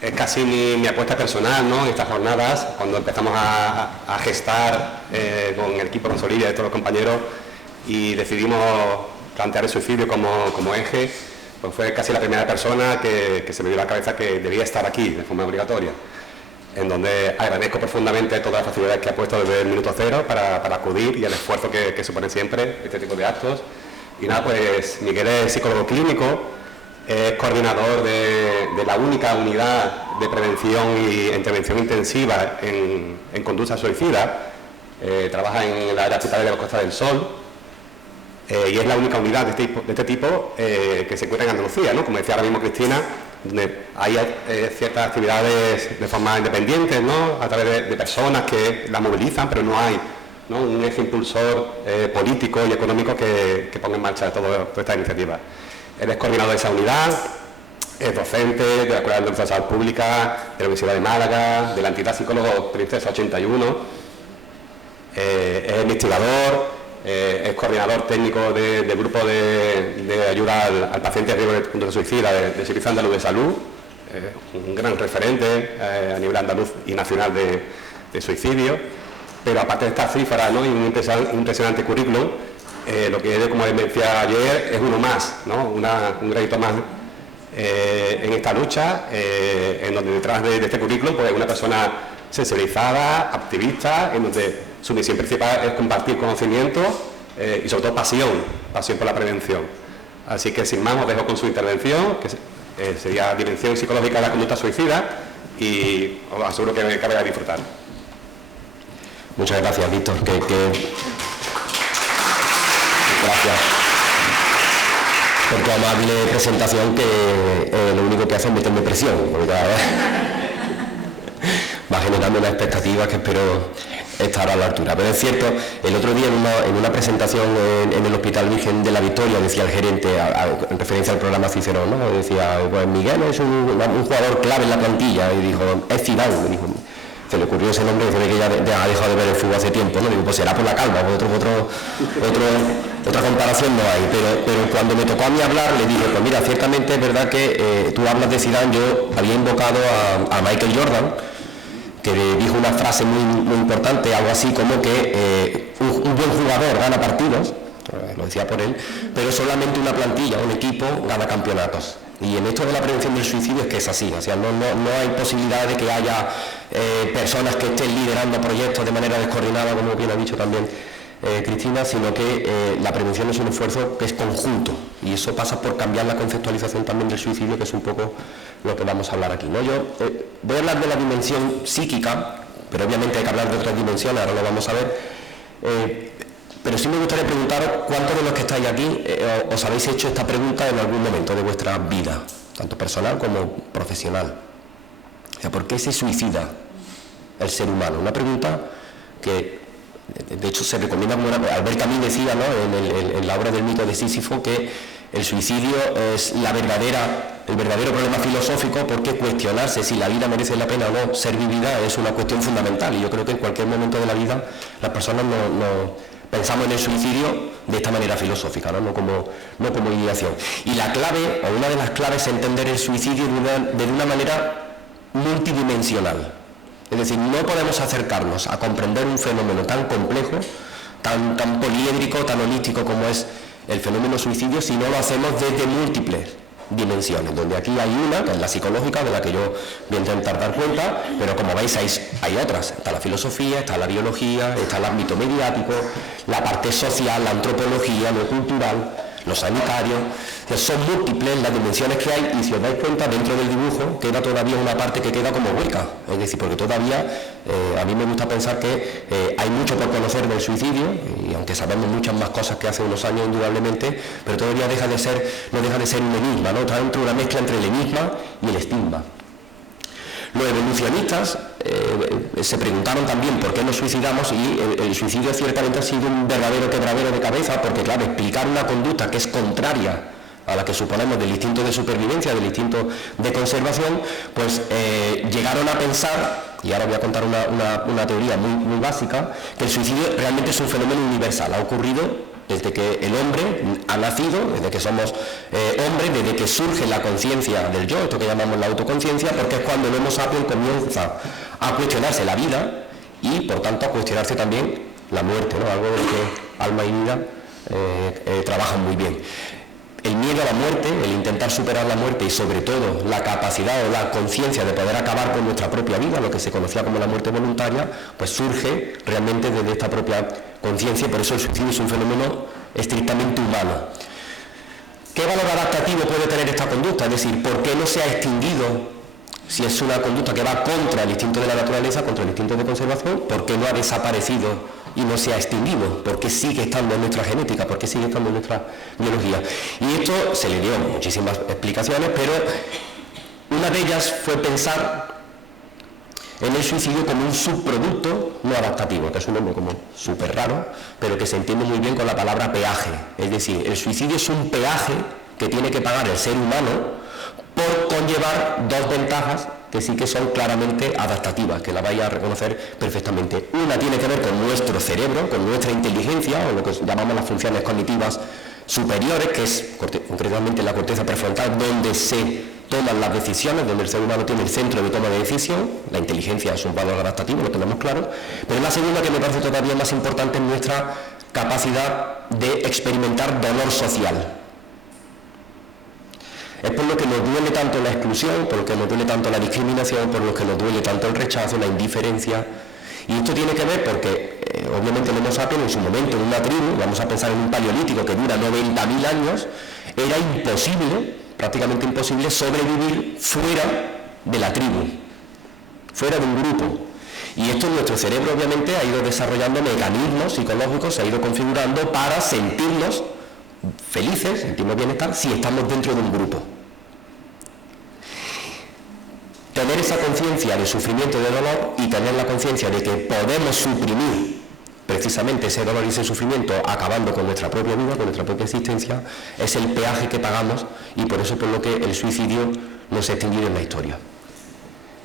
Es casi mi apuesta personal, ¿no? En estas jornadas, cuando empezamos a gestar con el equipo, con Solivia y todos los compañeros, y decidimos plantear el suicidio como eje, pues fue casi la primera persona que se me dio a la cabeza que debía estar aquí de forma obligatoria, en donde agradezco profundamente todas las facilidades que ha puesto desde el minuto cero para acudir y el esfuerzo que supone siempre este tipo de actos. Y nada, pues Miguel es psicólogo clínico, es coordinador de la única unidad de prevención y intervención intensiva en conducta suicida, trabaja en la área hospitalaria de la Costa del Sol, y es la única unidad de este tipo que se encuentra en Andalucía, ¿no? Como decía ahora mismo Cristina, donde hay ciertas actividades de forma independiente, ¿no? A través de personas que la movilizan, pero no hay, ¿no?, un eje impulsor político y económico que ponga en marcha toda esta iniciativa. Él es coordinador de esa unidad, es docente de la Escuela de Salud Pública, de la Universidad de Málaga, de la entidad Psicólogos Princesa 81, es investigador, es coordinador técnico del grupo de ayuda al paciente de riesgo de conducta suicida del Servicio Andaluz de Salud, un gran referente a nivel andaluz y nacional de suicidio. Pero aparte de estas cifras, ¿no?, y un impresionante currículum, lo que, como les decía ayer, es uno más, ¿no?, un granito más en esta lucha, en donde detrás de este currículum pues, es una persona sensibilizada, activista, en donde su misión principal es compartir conocimiento y sobre todo pasión por la prevención. Así que sin más os dejo con su intervención, que sería Dimensión Psicológica de la Conducta Suicida, y os aseguro que vais a disfrutar. Muchas gracias, Víctor. Gracias por tu amable presentación, que lo único que hace es meterme presión, porque cada vez va generando una expectativa que espero estar a la altura. Pero es cierto, el otro día en una presentación en el Hospital Virgen de la Victoria, decía el gerente, en referencia al programa Cicerón, ¿no?, decía, pues Miguel es un jugador clave en la plantilla, y dijo, es Zidane, me dijo. Se le ocurrió ese nombre, dice que ya ha dejado de ver el fútbol hace tiempo, ¿no? Digo, pues será por la calva, otra comparación no hay, pero cuando me tocó a mí hablar, le dije, pues mira, ciertamente es verdad que tú hablas de Zidane, yo había invocado a Michael Jordan, que dijo una frase muy importante, algo así como que un buen jugador gana partidos, lo decía por él, pero solamente una plantilla, un equipo, gana campeonatos. Y en esto de la prevención del suicidio es que es así, o sea, no hay posibilidad de que haya personas que estén liderando proyectos de manera descoordinada, como bien ha dicho también Cristina, sino que la prevención es un esfuerzo que es conjunto, y eso pasa por cambiar la conceptualización también del suicidio, que es un poco lo que vamos a hablar aquí, ¿no? Yo voy a hablar de la dimensión psíquica, pero obviamente hay que hablar de otras dimensiones, ahora lo vamos a ver. Pero sí me gustaría preguntaros cuántos de los que estáis aquí os habéis hecho esta pregunta en algún momento de vuestra vida, tanto personal como profesional. O sea, ¿por qué se suicida el ser humano? Una pregunta que, de hecho, se recomienda, como Albert Camus decía, ¿no?, en la obra del mito de Sísifo, que el suicidio es el verdadero problema filosófico, porque cuestionarse si la vida merece la pena o no ser vivida es una cuestión fundamental, y yo creo que en cualquier momento de la vida las personas no pensamos en el suicidio de esta manera filosófica, no como ideación. Y la clave, o una de las claves, es entender el suicidio de una manera multidimensional. Es decir, no podemos acercarnos a comprender un fenómeno tan complejo, tan poliédrico, tan holístico como es el fenómeno suicidio, si no lo hacemos desde múltiples dimensiones, donde aquí hay una, que es la psicológica, de la que yo voy a intentar dar cuenta, pero como veis hay otras. Está la filosofía, está la biología, está el ámbito mediático, la parte social, la antropología, lo cultural, lo sanitario. Son múltiples las dimensiones que hay, y si os dais cuenta, dentro del dibujo queda todavía una parte que queda como hueca, es decir, porque todavía a mí me gusta pensar que hay mucho por conocer del suicidio, y aunque sabemos muchas más cosas que hace unos años indudablemente, pero todavía no deja de ser un enigma, ¿no? Está entre una mezcla entre el enigma y el estigma. Los evolucionistas se preguntaron también por qué nos suicidamos, y el suicidio ciertamente ha sido un verdadero quebradero de cabeza, porque claro, explicar una conducta que es contraria a la que suponemos del instinto de supervivencia, del instinto de conservación, pues llegaron a pensar, y ahora voy a contar una teoría muy básica, que el suicidio realmente es un fenómeno universal, ha ocurrido desde que el hombre ha nacido, desde que somos hombres, desde que surge la conciencia del yo, esto que llamamos la autoconciencia, porque es cuando el Homo sapiens comienza a cuestionarse la vida y, por tanto, a cuestionarse también la muerte, ¿no? Algo de lo que alma y vida trabajan muy bien. El miedo a la muerte, el intentar superar la muerte y sobre todo la capacidad o la conciencia de poder acabar con nuestra propia vida, lo que se conocía como la muerte voluntaria, pues surge realmente desde esta propia conciencia, y por eso el suicidio es un fenómeno estrictamente humano. ¿Qué valor adaptativo puede tener esta conducta? Es decir, ¿por qué no se ha extinguido? Si es una conducta que va contra el instinto de la naturaleza, contra el instinto de conservación, ¿por qué no ha desaparecido y no se ha extinguido? ¿Por qué sigue estando en nuestra genética? ¿Por qué sigue estando en nuestra biología? Y esto se le dio muchísimas explicaciones, pero una de ellas fue pensar en el suicidio como un subproducto no adaptativo, que es un nombre como súper raro, pero que se entiende muy bien con la palabra peaje. Es decir, el suicidio es un peaje que tiene que pagar el ser humano por conllevar dos ventajas que sí que son claramente adaptativas, que la vais a reconocer perfectamente. Una tiene que ver con nuestro cerebro, con nuestra inteligencia, o lo que llamamos las funciones cognitivas superiores, que es concretamente la corteza prefrontal, donde se toman las decisiones, donde el ser humano tiene el centro de toma de decisión. La inteligencia es un valor adaptativo, lo tenemos claro, pero la segunda, que me parece todavía más importante, es nuestra capacidad de experimentar dolor social. Es por lo que nos duele tanto la exclusión, por lo que nos duele tanto la discriminación, por lo que nos duele tanto el rechazo, la indiferencia. Y esto tiene que ver porque, obviamente, el Homo sapiens en su momento, en una tribu, vamos a pensar en un paleolítico que dura 90.000 años, era imposible, prácticamente imposible, sobrevivir fuera de la tribu, fuera de un grupo. Y esto en nuestro cerebro, obviamente, ha ido desarrollando mecanismos psicológicos, se ha ido configurando para sentirnos felices, sentimos bienestar, si estamos dentro de un grupo. Tener esa conciencia de sufrimiento y de dolor y tener la conciencia de que podemos suprimir precisamente ese dolor y ese sufrimiento acabando con nuestra propia vida, con nuestra propia existencia, es el peaje que pagamos, y por eso es por lo que el suicidio no se ha extinguido en la historia.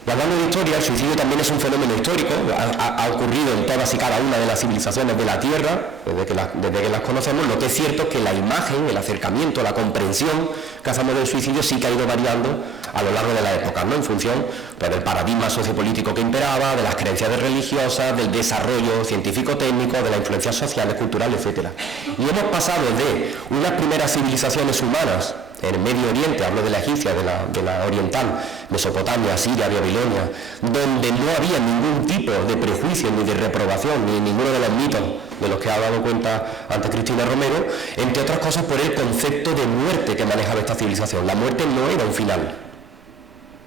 Y hablando de historia, el suicidio también es un fenómeno histórico, ha ocurrido en todas y cada una de las civilizaciones de la Tierra, desde que las conocemos. Lo que es cierto es que la imagen, el acercamiento, la comprensión que hacemos del suicidio sí que ha ido variando a lo largo de la época, ¿no? En función del paradigma sociopolítico que imperaba, de las creencias religiosas, del desarrollo científico-técnico, de las influencias sociales, culturales, etc. Y hemos pasado de unas primeras civilizaciones humanas en el Medio Oriente, hablo de la egipcia, de la oriental, Mesopotamia, Siria, Babilonia, donde no había ningún tipo de prejuicio ni de reprobación, ni ninguno de los mitos de los que ha dado cuenta antes Cristina Romero, entre otras cosas por el concepto de muerte que manejaba esta civilización. La muerte no era un final,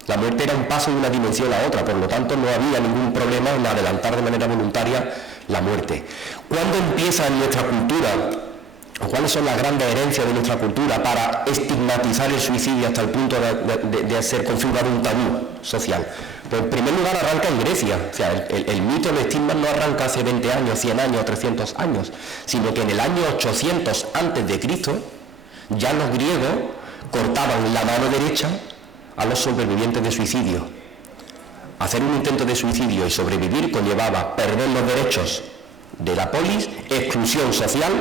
la muerte era un paso de una dimensión a otra, por lo tanto no había ningún problema en adelantar de manera voluntaria la muerte. ¿Cuándo empieza en nuestra cultura, o cuáles son las grandes herencias de nuestra cultura para estigmatizar el suicidio hasta el punto de ser configurado un tabú social? Pues en primer lugar arranca en Grecia. O sea, el mito del estigma no arranca hace 20 años, 100 años, 300 años, sino que en el año 800 a.C. ya los griegos cortaban la mano derecha a los sobrevivientes de suicidio. Hacer un intento de suicidio y sobrevivir conllevaba perder los derechos de la polis, exclusión social,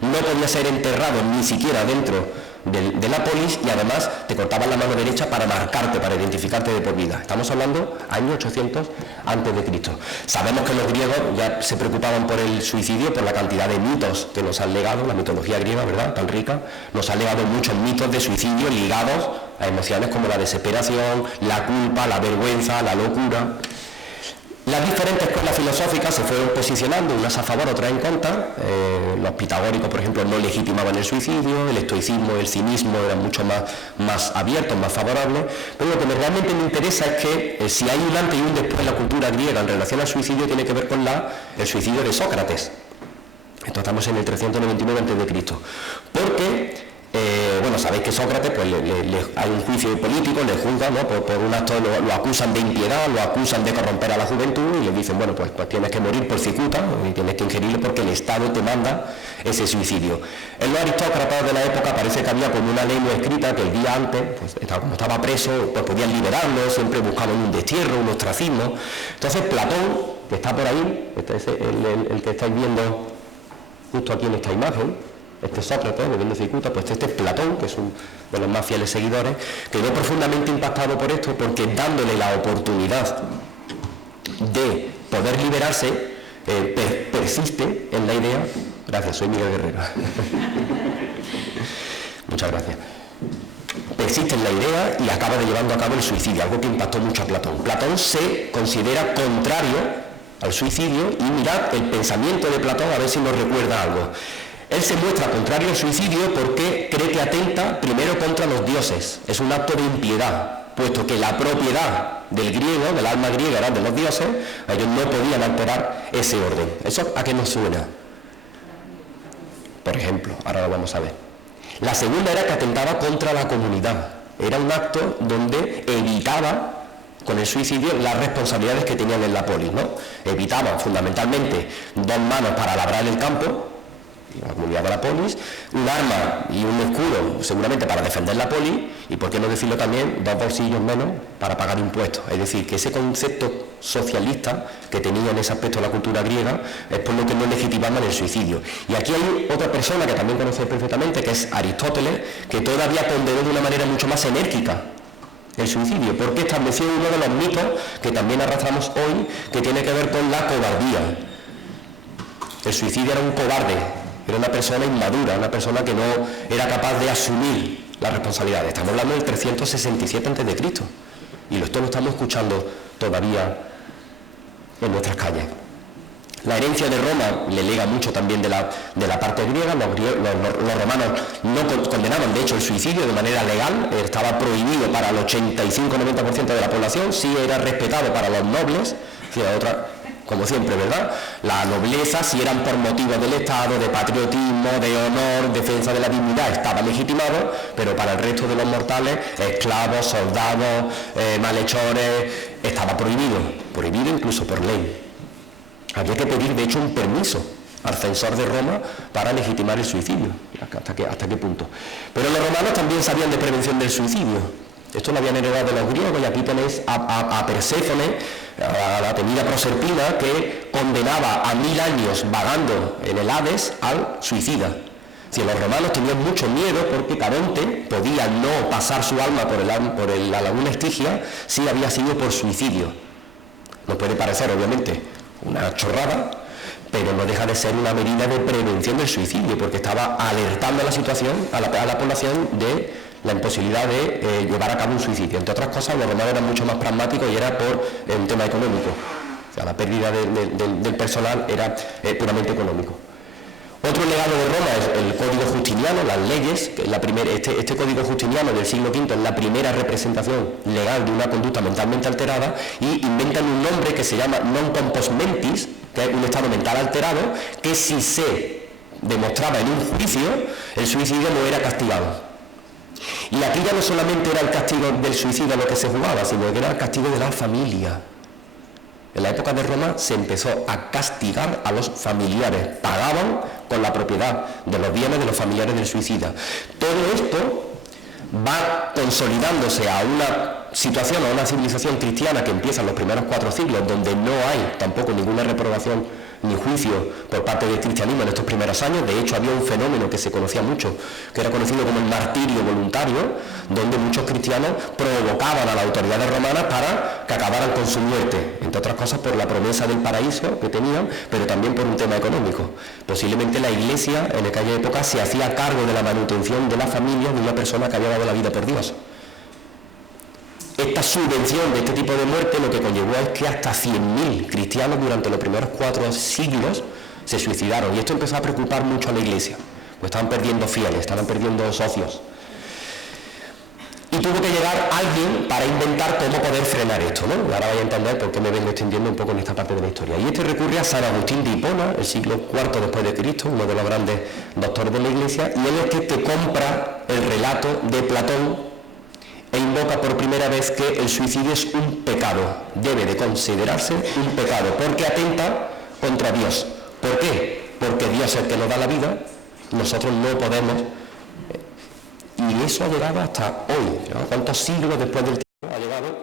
no podía ser enterrado ni siquiera dentro de la polis, y además te cortaban la mano derecha para marcarte, para identificarte de por vida. Estamos hablando año 800 a.C. Sabemos que los griegos ya se preocupaban por el suicidio por la cantidad de mitos que nos han legado, la mitología griega, ¿verdad?, tan rica, nos ha legado muchos mitos de suicidio ligados a emociones como la desesperación, la culpa, la vergüenza, la locura. Las diferentes escuelas filosóficas se fueron posicionando, unas a favor, otras en contra. Los pitagóricos, por ejemplo, no legitimaban el suicidio, el estoicismo, el cinismo eran mucho más abiertos, más favorables. Pero lo que realmente me interesa es que si hay un antes y un después en la cultura griega en relación al suicidio, tiene que ver con el suicidio de Sócrates. Esto estamos en el 399 a.C. Porque bueno, sabéis que Sócrates, pues hay un juicio político, le juzgan, ¿no?, por un acto, lo acusan de impiedad, lo acusan de corromper a la juventud, y le dicen, bueno, pues tienes que morir por cicuta, y tienes que ingerirlo porque el Estado te manda ese suicidio. En los aristócratas de la época parece que había como una ley no escrita que el día antes, pues como estaba preso, pues podían liberarlo, siempre buscaban un destierro, un ostracismo. Entonces Platón, que está por ahí, este es el que estáis viendo justo aquí en esta imagen, este Sócrates, bebiendo cicuta, pues este es Platón, que es uno de los más fieles seguidores, quedó profundamente impactado por esto, porque dándole la oportunidad de poder liberarse, persiste en la idea. Gracias, soy Miguel Guerrero. Muchas gracias. Persiste en la idea y acaba de llevando a cabo el suicidio, algo que impactó mucho a Platón. Platón se considera contrario al suicidio y mirad el pensamiento de Platón a ver si nos recuerda algo. Él se muestra contrario al suicidio porque cree que atenta primero contra los dioses, es un acto de impiedad, puesto que la propiedad del griego, del alma griega, era de los dioses, ellos no podían alterar ese orden. ¿Eso a qué nos suena? Por ejemplo, ahora lo vamos a ver. La segunda era que atentaba contra la comunidad. Era un acto donde evitaba, con el suicidio, las responsabilidades que tenían en la polis, ¿no? Evitaban fundamentalmente 2 manos para labrar el campo, la comunidad de la polis, un arma y un escudo seguramente para defender la polis, y por qué no decirlo también, 2 bolsillos menos para pagar impuestos. Es decir, que ese concepto socialista que tenía en ese aspecto la cultura griega es por lo que no legitimaban el suicidio. Y aquí hay otra persona que también conocéis perfectamente, que es Aristóteles, que todavía condenó de una manera mucho más enérgica el suicidio, porque estableció uno de los mitos que también arrastramos hoy, que tiene que ver con la cobardía. El suicidio era un cobarde, era una persona inmadura, una persona que no era capaz de asumir las responsabilidades. Estamos hablando del 367 a.C. y esto lo estamos escuchando todavía en nuestras calles. La herencia de Roma le lega mucho también de la parte griega. Los romanos no condenaban, de hecho, el suicidio de manera legal. Estaba prohibido para el 85-90% de la población, sí era respetado para los nobles, otra, como siempre, ¿verdad? La nobleza, si eran por motivos del Estado, de patriotismo, de honor, defensa de la dignidad, estaba legitimado, pero para el resto de los mortales, esclavos, soldados, malhechores, estaba prohibido incluso por ley. Había que pedir, de hecho, un permiso al censor de Roma para legitimar el suicidio. ¿Hasta qué punto? Pero los romanos también sabían de prevención del suicidio. Esto lo habían heredado de los griegos, y aquí tenéis a Perséfone, a la temida Proserpina, que condenaba a 1000 años vagando en el Hades al suicida. Si los romanos tenían mucho miedo porque Caronte podía no pasar su alma por la laguna Estigia si había sido por suicidio. Nos puede parecer, obviamente, una chorrada, pero no deja de ser una medida de prevención del suicidio, porque estaba alertando a la situación, a la población, de la imposibilidad de llevar a cabo un suicidio. Entre otras cosas, los romanos eran mucho más pragmáticos y era por un tema económico. O sea, la pérdida del personal era puramente económico. Otro legado de Roma es el Código Justiniano, las leyes, que es este Código Justiniano del siglo V es la primera representación legal de una conducta mentalmente alterada, y inventan un nombre que se llama non compos mentis, que es un estado mental alterado, que si se demostraba en un juicio, el suicidio no era castigado. Y aquí ya no solamente era el castigo del suicida lo que se jugaba, sino que era el castigo de la familia. En la época de Roma se empezó a castigar a los familiares, pagaban con la propiedad de los bienes de los familiares del suicida. Todo esto va consolidándose a una situación, a una civilización cristiana que empieza en los primeros 4 siglos, donde no hay tampoco ninguna reprobación ni juicio por parte del cristianismo en estos primeros años. De hecho, había un fenómeno que se conocía mucho, que era conocido como el martirio voluntario, donde muchos cristianos provocaban a las autoridades romanas para que acabaran con su muerte, entre otras cosas por la promesa del paraíso que tenían, pero también por un tema económico. Posiblemente la Iglesia en aquella época se hacía cargo de la manutención de la familia de una persona que había dado la vida por Dios. Esta subvención de este tipo de muerte lo que conllevó es que hasta 100.000 cristianos durante los primeros 4 siglos se suicidaron, y esto empezó a preocupar mucho a la Iglesia, pues estaban perdiendo fieles, estaban perdiendo socios. Y tuvo que llegar alguien para inventar cómo poder frenar esto, ¿no? Y ahora vais a entender por qué me vengo extendiendo un poco en esta parte de la historia. Y este recurre a San Agustín de Hipona, el siglo IV después de Cristo, uno de los grandes doctores de la Iglesia, y él es que te compra el relato de Platón e invoca por primera vez que el suicidio es un pecado, debe de considerarse un pecado, porque atenta contra Dios. ¿Por qué? Porque Dios es el que nos da la vida, nosotros no podemos, y eso ha llegado hasta hoy, ¿no? ¿Cuántos siglos después del tiempo ha llegado?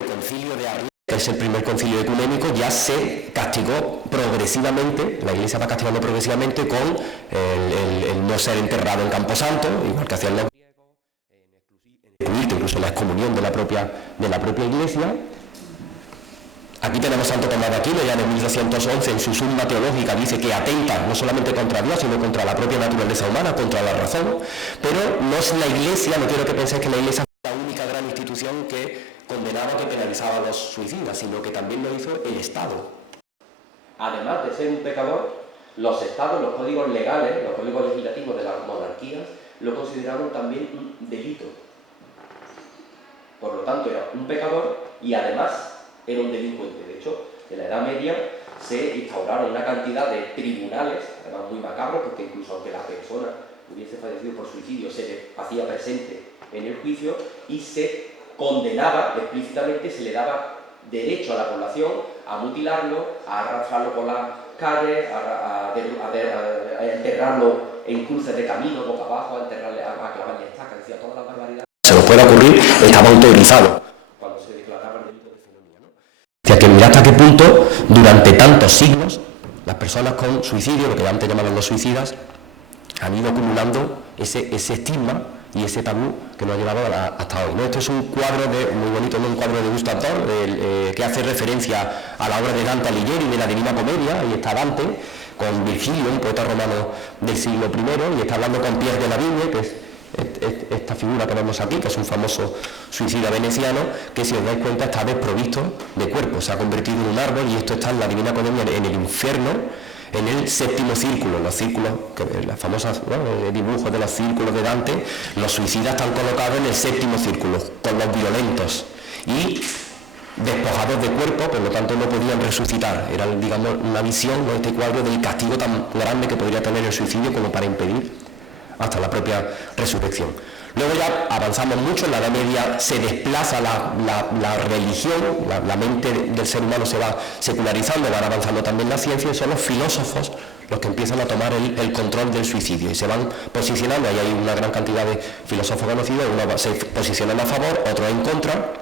El concilio de Arles, que es el primer concilio ecuménico, ya se castigó progresivamente, la Iglesia va castigando progresivamente con el no ser enterrado en Camposanto, igual que hacían los griegos, incluso la excomunión de la propia Iglesia. Aquí tenemos Santo Tomás de Aquino, ya en el 1211, en su Summa Teológica, dice que atenta no solamente contra Dios, sino contra la propia naturaleza humana, contra la razón, pero no es la Iglesia, no quiero que penséis que la Iglesia fue la única gran institución que condenaba, que penalizaba a los suicidas, sino que también lo hizo el Estado. Además de ser un pecador, los estados, los códigos legales, los códigos legislativos de las monarquías, lo consideraron también un delito. Por lo tanto, era un pecador y además era un delincuente. De hecho, en la Edad Media se instauraron una cantidad de tribunales, además muy macabros, porque incluso aunque la persona hubiese fallecido por suicidio, se le hacía presente en el juicio y se condenaba explícitamente, se le daba derecho a la población a mutilarlo, a arrastrarlo por las calles, a enterrarlo en cruces de camino, boca abajo, a enterrarle, a clavarle estacas, decía todas las barbaridades. Se nos puede ocurrir, estaba autorizado cuando se declaraba el delito de fenomía, ¿no? O sea, que mira hasta qué punto, durante tantos siglos, las personas con suicidio, lo que antes llamaban los suicidas, han ido acumulando ese estigma y ese tabú que nos ha llevado hasta hoy, ¿no? Esto es un cuadro muy bonito, ¿no? Un cuadro de Gustave Doré, que hace referencia a la obra de Dante Alighieri, de la Divina Comedia. Ahí está Dante con Virgilio, un poeta romano del siglo I, y está hablando con Pierre de la Vigne, que es esta figura que vemos aquí, que es un famoso suicida veneciano, que si os dais cuenta está desprovisto de cuerpo, se ha convertido en un árbol, y esto está en la Divina Comedia, en el infierno, en el séptimo círculo, los círculos, las famosas, ¿no?, dibujos de los círculos de Dante, los suicidas están colocados en el séptimo círculo, con los violentos, y despojados de cuerpo, por lo tanto no podían resucitar. Era, digamos, una visión, ¿no?, este cuadro del castigo tan grande que podría tener el suicidio como para impedir hasta la propia resurrección. Luego ya avanzamos mucho, en la Edad Media se desplaza la religión, la mente del ser humano se va secularizando, van avanzando también la ciencia, y son los filósofos los que empiezan a tomar el control del suicidio y se van posicionando. Ahí hay una gran cantidad de filósofos conocidos, unos se posicionan a favor, otros en contra,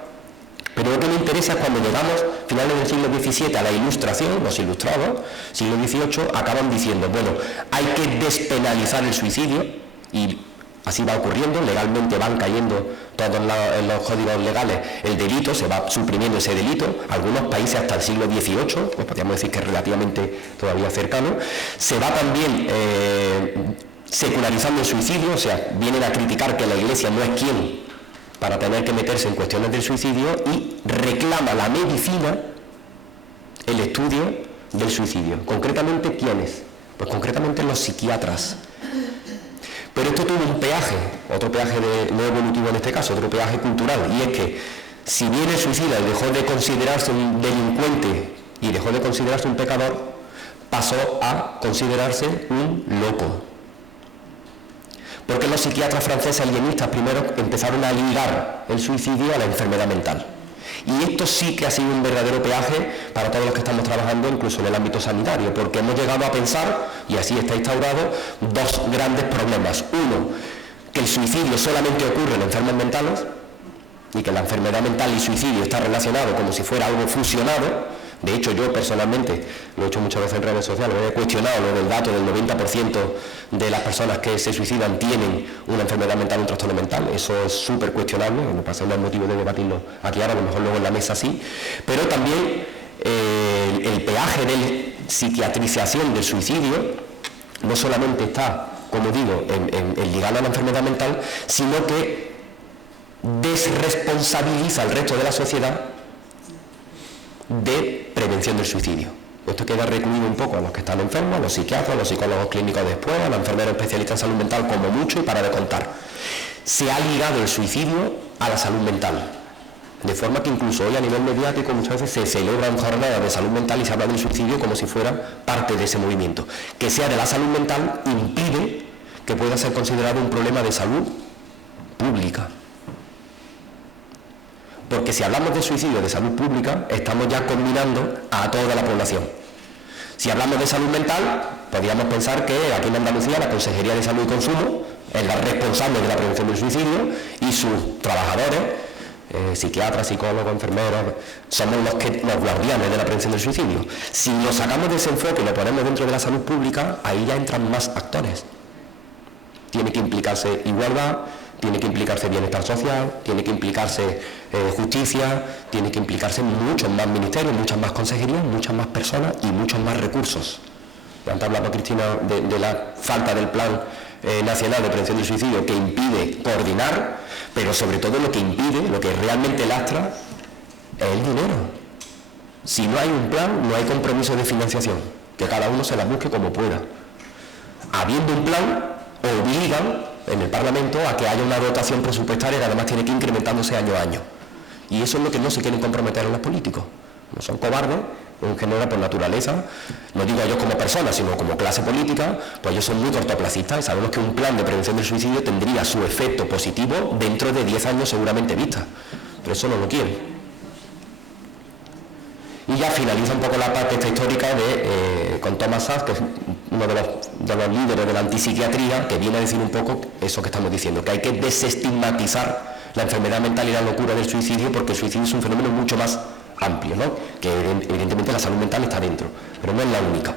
pero lo que me interesa es cuando llegamos, finales del siglo XVII, a la Ilustración, los ilustrados, siglo XVIII, acaban diciendo, bueno, hay que despenalizar el suicidio, y así va ocurriendo, legalmente van cayendo todos en los códigos legales el delito, se va suprimiendo ese delito, algunos países hasta el siglo XVIII, pues podríamos decir que es relativamente todavía cercano, se va también secularizando el suicidio, o sea, vienen a criticar que la Iglesia no es quien para tener que meterse en cuestiones del suicidio, y reclama la medicina el estudio del suicidio. Concretamente, ¿quiénes? Pues concretamente los psiquiatras. Pero esto tuvo un peaje, otro peaje no evolutivo en este caso, otro peaje cultural, y es que si bien el suicida dejó de considerarse un delincuente y dejó de considerarse un pecador, pasó a considerarse un loco. Porque los psiquiatras franceses alienistas primero empezaron a ligar el suicidio a la enfermedad mental. Y esto sí que ha sido un verdadero peaje para todos los que estamos trabajando, incluso en el ámbito sanitario, porque hemos llegado a pensar, y así está instaurado, dos grandes problemas. Uno, que el suicidio solamente ocurre en enfermos mentales, y que la enfermedad mental y suicidio está relacionado como si fuera algo fusionado. De hecho, yo personalmente, lo he hecho muchas veces en redes sociales, he cuestionado lo del dato del 90% de las personas que se suicidan tienen una enfermedad mental, un trastorno mental. Eso es súper cuestionable, me pasa, no es motivo de debatirlo aquí ahora, a lo mejor luego en la mesa sí. Pero también el peaje de psiquiatrización del suicidio no solamente está, como digo, en ligarlo a la enfermedad mental, sino que desresponsabiliza al resto de la sociedad de prevención del suicidio. Esto queda recluido un poco a los que están enfermos, a los psiquiatras, a los psicólogos clínicos después, a los enfermeros especialistas en salud mental como mucho, y para de contar. Se ha ligado el suicidio a la salud mental, de forma que incluso hoy a nivel mediático muchas veces se celebran jornadas de salud mental y se habla del suicidio como si fuera parte de ese movimiento. Que sea de la salud mental impide que pueda ser considerado un problema de salud pública. Porque si hablamos de suicidio de salud pública, estamos ya combinando a toda la población. Si hablamos de salud mental, podríamos pensar que aquí en Andalucía la Consejería de Salud y Consumo es la responsable de la prevención del suicidio y sus trabajadores psiquiatras, psicólogos, enfermeros, somos los guardianes de la prevención del suicidio. Si lo sacamos de ese enfoque y lo ponemos dentro de la salud pública, ahí ya entran más actores. Tiene que implicarse igualdad, tiene que implicarse bienestar social, tiene que implicarse justicia, tiene que implicarse muchos más ministerios, muchas más consejerías, muchas más personas y muchos más recursos. Antes hablaba Cristina de la falta del Plan Nacional de Prevención del Suicidio, que impide coordinar, pero sobre todo lo que impide, lo que realmente lastra, es el dinero. Si no hay un plan, no hay compromiso de financiación, que cada uno se la busque como pueda. Habiendo un plan, obligan en el Parlamento a que haya una dotación presupuestaria que además tiene que ir incrementándose año a año. Y eso es lo que no se quieren comprometer los políticos. No son cobardes, en general por naturaleza, no digo ellos como personas, sino como clase política, pues ellos son muy cortoplacistas y sabemos que un plan de prevención del suicidio tendría su efecto positivo dentro de 10 años seguramente vista, pero eso no lo quieren. Y ya finaliza un poco la parte esta histórica con Thomas Szasz, que es uno de los líderes de la antipsiquiatría, que viene a decir un poco eso que estamos diciendo, que hay que desestigmatizar la enfermedad mental y la locura del suicidio, porque el suicidio es un fenómeno mucho más amplio, ¿no? Que evidentemente la salud mental está dentro, pero no es la única.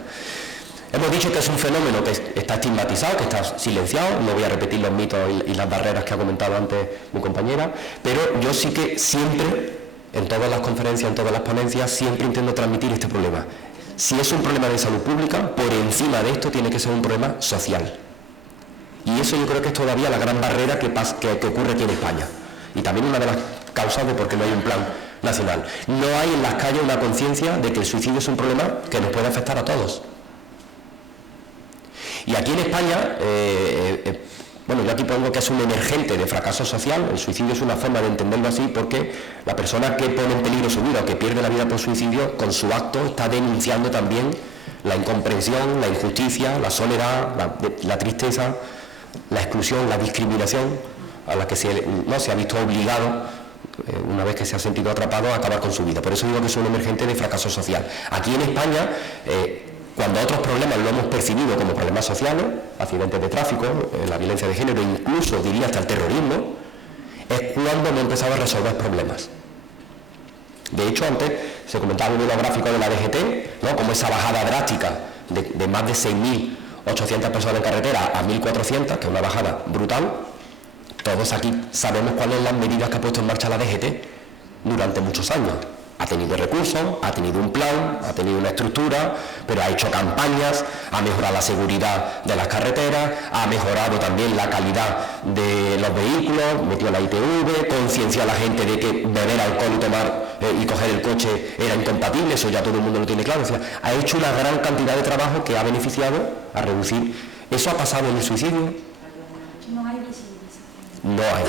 Hemos dicho que es un fenómeno que está estigmatizado, que está silenciado, no voy a repetir los mitos y las barreras que ha comentado antes mi compañera, pero yo sí que siempre, en todas las conferencias, en todas las ponencias, siempre intento transmitir este problema. Si es un problema de salud pública, por encima de esto tiene que ser un problema social. Y eso yo creo que es todavía la gran barrera que ocurre aquí en España. Y también una de las causas de por qué no hay un plan nacional. No hay en las calles una conciencia de que el suicidio es un problema que nos puede afectar a todos. Y aquí en España, bueno, yo aquí pongo que es un emergente de fracaso social. El suicidio es una forma de entenderlo así, porque la persona que pone en peligro su vida o que pierde la vida por suicidio, con su acto está denunciando también la incomprensión, la injusticia, la soledad, la tristeza, la exclusión, la discriminación a la que se ha visto obligado, una vez que se ha sentido atrapado, a acabar con su vida. Por eso digo que es un emergente de fracaso social. Aquí en España, cuando otros problemas lo hemos percibido como problemas sociales, accidentes de tráfico, la violencia de género, incluso diría hasta el terrorismo, es cuando hemos empezado a resolver problemas. De hecho, antes se comentaba en unos gráficos de la DGT, ¿no?, como esa bajada drástica de más de 6.800 personas en carretera a 1.400, que es una bajada brutal. Todos aquí sabemos cuáles son las medidas que ha puesto en marcha la DGT durante muchos años. Ha tenido recursos, ha tenido un plan, ha tenido una estructura, pero ha hecho campañas, ha mejorado la seguridad de las carreteras, ha mejorado también la calidad de los vehículos, metió la ITV, conciencia a la gente de que beber alcohol y tomar y coger el coche era incompatible, eso ya todo el mundo lo tiene claro. O sea, ha hecho una gran cantidad de trabajo que ha beneficiado a reducir. ¿Eso ha pasado en el suicidio? No hay visibilización. No hay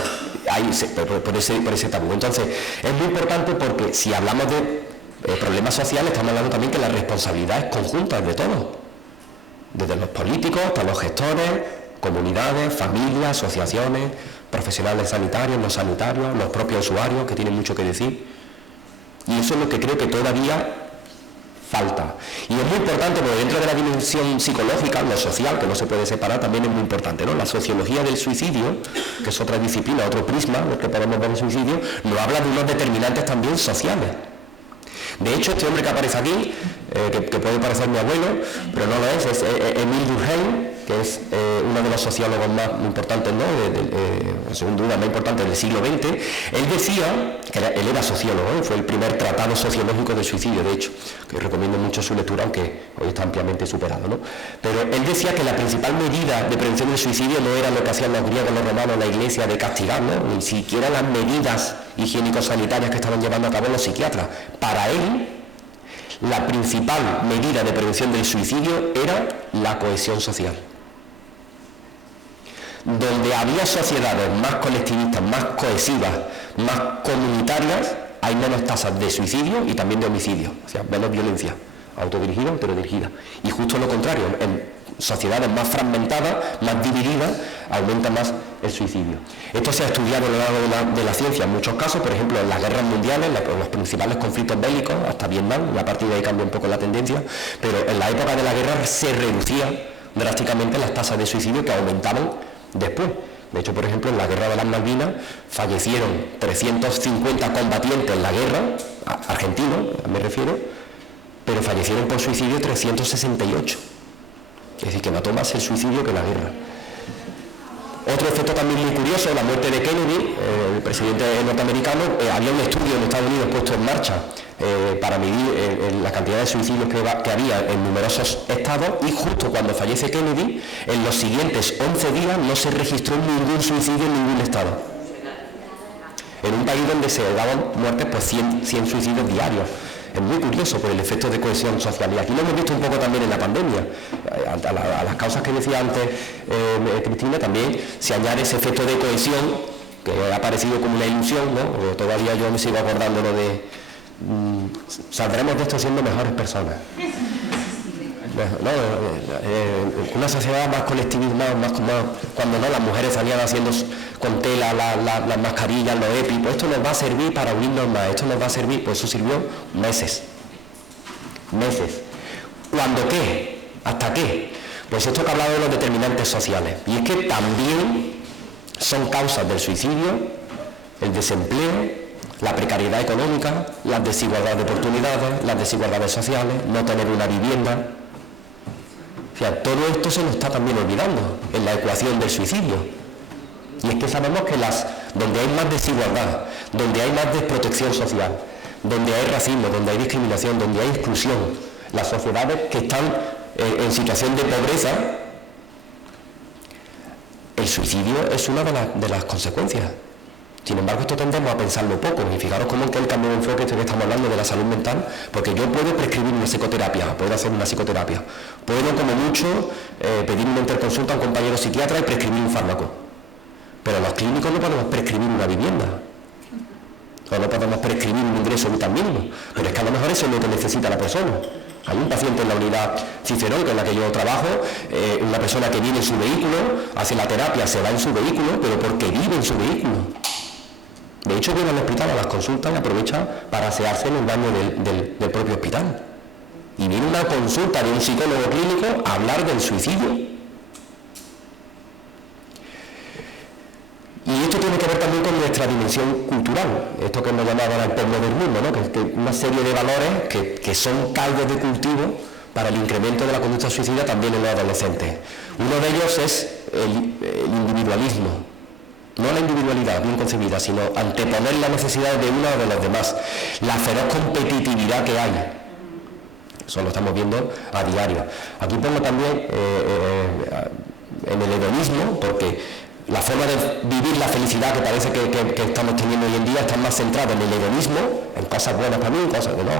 por ese tabú. Entonces, es muy importante porque si hablamos de problemas sociales, estamos hablando también que la responsabilidad es conjunta de todos, desde los políticos hasta los gestores, comunidades, familias, asociaciones, profesionales sanitarios, no sanitarios, los propios usuarios, que tienen mucho que decir. Y eso es lo que creo que todavía falta. Y es muy importante porque dentro de la dimensión psicológica, lo social, que no se puede separar, también es muy importante, ¿no? La sociología del suicidio, que es otra disciplina, otro prisma, lo que podemos ver en el suicidio, nos habla de unos determinantes también sociales. De hecho, este hombre que aparece aquí, que puede parecer mi abuelo, pero no lo es Émile Durkheim, que es uno de los sociólogos más importantes, ¿no?, sin duda más importantes del siglo XX. Él decía, él era sociólogo, fue el primer tratado sociológico del suicidio, de hecho, que recomiendo mucho su lectura, aunque hoy está ampliamente superado, ¿no? Pero él decía que la principal medida de prevención del suicidio no era lo que hacían los griegos, los romanos, la iglesia, de castigar, ¿no?, ni siquiera las medidas higiénico-sanitarias que estaban llevando a cabo los psiquiatras. Para él, la principal medida de prevención del suicidio era la cohesión social. Donde había sociedades más colectivistas, más cohesivas, más comunitarias, hay menos tasas de suicidio y también de homicidio, o sea, menos violencia, autodirigida o autodirigida. Y justo lo contrario, en sociedades más fragmentadas, más divididas, aumenta más el suicidio. Esto se ha estudiado a lo largo de la ciencia en muchos casos, por ejemplo, en las guerras mundiales, en los principales conflictos bélicos, hasta Vietnam, y a partir de ahí cambia un poco la tendencia, pero en la época de la guerra se reducían drásticamente las tasas de suicidio, que aumentaban después. De hecho, por ejemplo, en la guerra de las Malvinas fallecieron 350 combatientes en la guerra, argentinos me refiero, pero fallecieron por suicidio 368. Es decir, que mató más el suicidio que la guerra. Otro efecto también muy curioso, la muerte de Kennedy, el presidente norteamericano, había un estudio en Estados Unidos puesto en marcha para medir la cantidad de suicidios que había en numerosos estados, y justo cuando fallece Kennedy, en los siguientes 11 días no se registró ningún suicidio en ningún estado. En un país donde se daban muertes por 100 suicidios diarios. Es muy curioso por el efecto de cohesión social. Y aquí lo hemos visto un poco también en la pandemia. A las causas que decía antes Cristina, también se añade ese efecto de cohesión, que ha parecido como una ilusión, ¿no? Porque todavía yo me sigo acordando lo de saldremos de esto siendo mejores personas. Una sociedad más colectivizada, más cuando no, las mujeres salían haciendo con tela las mascarillas, los EPI, pues esto nos va a servir para unirnos más, esto nos va a servir, pues eso sirvió meses. ¿Cuándo qué? ¿Hasta qué? Pues esto que hablaba de los determinantes sociales, y es que también son causas del suicidio, el desempleo, la precariedad económica, las desigualdades de oportunidades, las desigualdades sociales, no tener una vivienda. O sea, todo esto se nos está también olvidando en la ecuación del suicidio. Y es que sabemos que donde hay más desigualdad, donde hay más desprotección social, donde hay racismo, donde hay discriminación, donde hay exclusión, las sociedades que están en situación de pobreza, el suicidio es una de las consecuencias. Sin embargo, esto tendemos a pensarlo poco, y fijaros cómo que el cambio de enfoque que estamos hablando de la salud mental, porque yo puedo prescribir una psicoterapia, puedo hacer una psicoterapia, puedo como mucho pedir una interconsulta a un compañero psiquiatra y prescribir un fármaco, pero los clínicos no podemos prescribir una vivienda, o no podemos prescribir un ingreso vital mínimo, pero es que a lo mejor eso es lo que necesita la persona. Hay un paciente en la unidad Cicerón, que es la que yo trabajo, una persona que viene en su vehículo, hace la terapia, se va en su vehículo, pero porque vive en su vehículo. De hecho, viene al hospital a las consultas y aprovecha para asearse en el baño del propio hospital. Y viene una consulta de un psicólogo clínico a hablar del suicidio. Y esto tiene que ver también con nuestra dimensión cultural, esto que hemos llamado ahora el posmodernismo, ¿no? Que una serie de valores que son caldos de cultivo para el incremento de la conducta suicida también en los adolescentes. Uno de ellos es el individualismo. No la individualidad bien concebida, sino anteponer las necesidades de uno o de los demás. La feroz competitividad que hay. Eso lo estamos viendo a diario. Aquí pongo también en el hedonismo, porque la forma de vivir la felicidad que parece que estamos teniendo hoy en día está más centrada en el hedonismo, en cosas buenas para mí,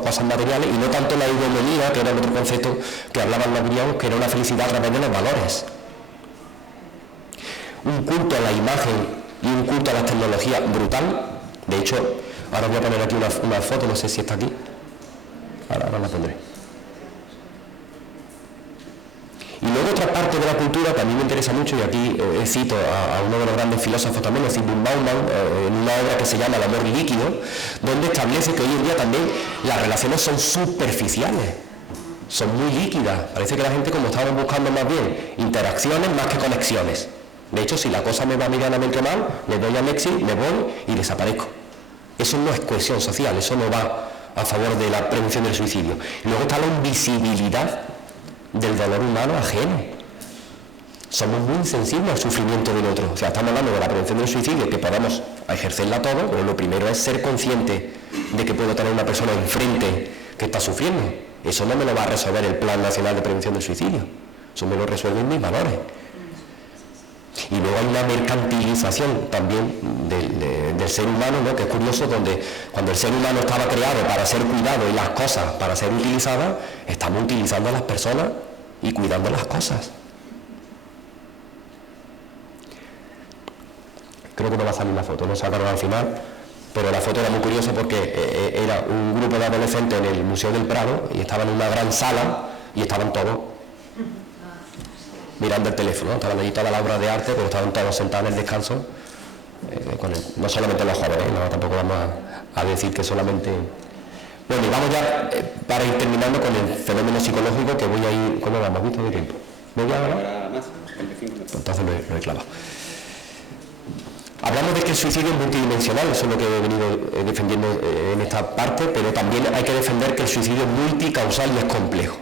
cosas materiales, y no tanto la eudemonía, que era el otro concepto que hablaban los griegos, que era una felicidad a través de los valores. Un culto a la imagen y un culto a las tecnologías brutal. De hecho, ahora voy a poner aquí una foto, no sé si está aquí. Ahora la pondré. Y luego otra parte de la cultura que a mí me interesa mucho, y aquí cito a uno de los grandes filósofos también, Zygmunt Bauman, en una obra que se llama El amor líquido, donde establece que hoy en día también las relaciones son superficiales, son muy líquidas. Parece que la gente, como estamos buscando más bien interacciones más que conexiones. De hecho, si la cosa me va medianamente mal, le doy al exit, me voy y desaparezco. Eso no es cohesión social, eso no va a favor de la prevención del suicidio. Y luego está la invisibilidad del dolor humano ajeno. Somos muy sensibles al sufrimiento del otro. O sea, estamos hablando de la prevención del suicidio, que podemos ejercerla todo, pero lo primero es ser consciente de que puedo tener una persona enfrente que está sufriendo. Eso no me lo va a resolver el Plan Nacional de Prevención del Suicidio. Eso me lo resuelven mis valores. Y luego hay una mercantilización también del ser humano, ¿no? Que es curioso, donde cuando el ser humano estaba creado para ser cuidado y las cosas para ser utilizadas, estamos utilizando a las personas y cuidando las cosas. Creo que no va a salir la foto, no sacaron al final, pero la foto era muy curiosa porque era un grupo de adolescentes en el Museo del Prado y estaban en una gran sala y estaban todos mirando el teléfono, ¿no? Estaban allí toda la obra de arte, pero estaban todos sentados en el descanso, no solamente los jóvenes, no, tampoco vamos a decir que solamente... Bueno, y vamos ya para ir terminando con el fenómeno psicológico, que voy a ir... ¿Cómo vamos? ¿Visto de tiempo? ¿Media hora? Más, 25 minutos. Entonces lo he clavado. Hablamos de que el suicidio es multidimensional, eso es lo que he venido defendiendo en esta parte, pero también hay que defender que el suicidio es multicausal y es complejo.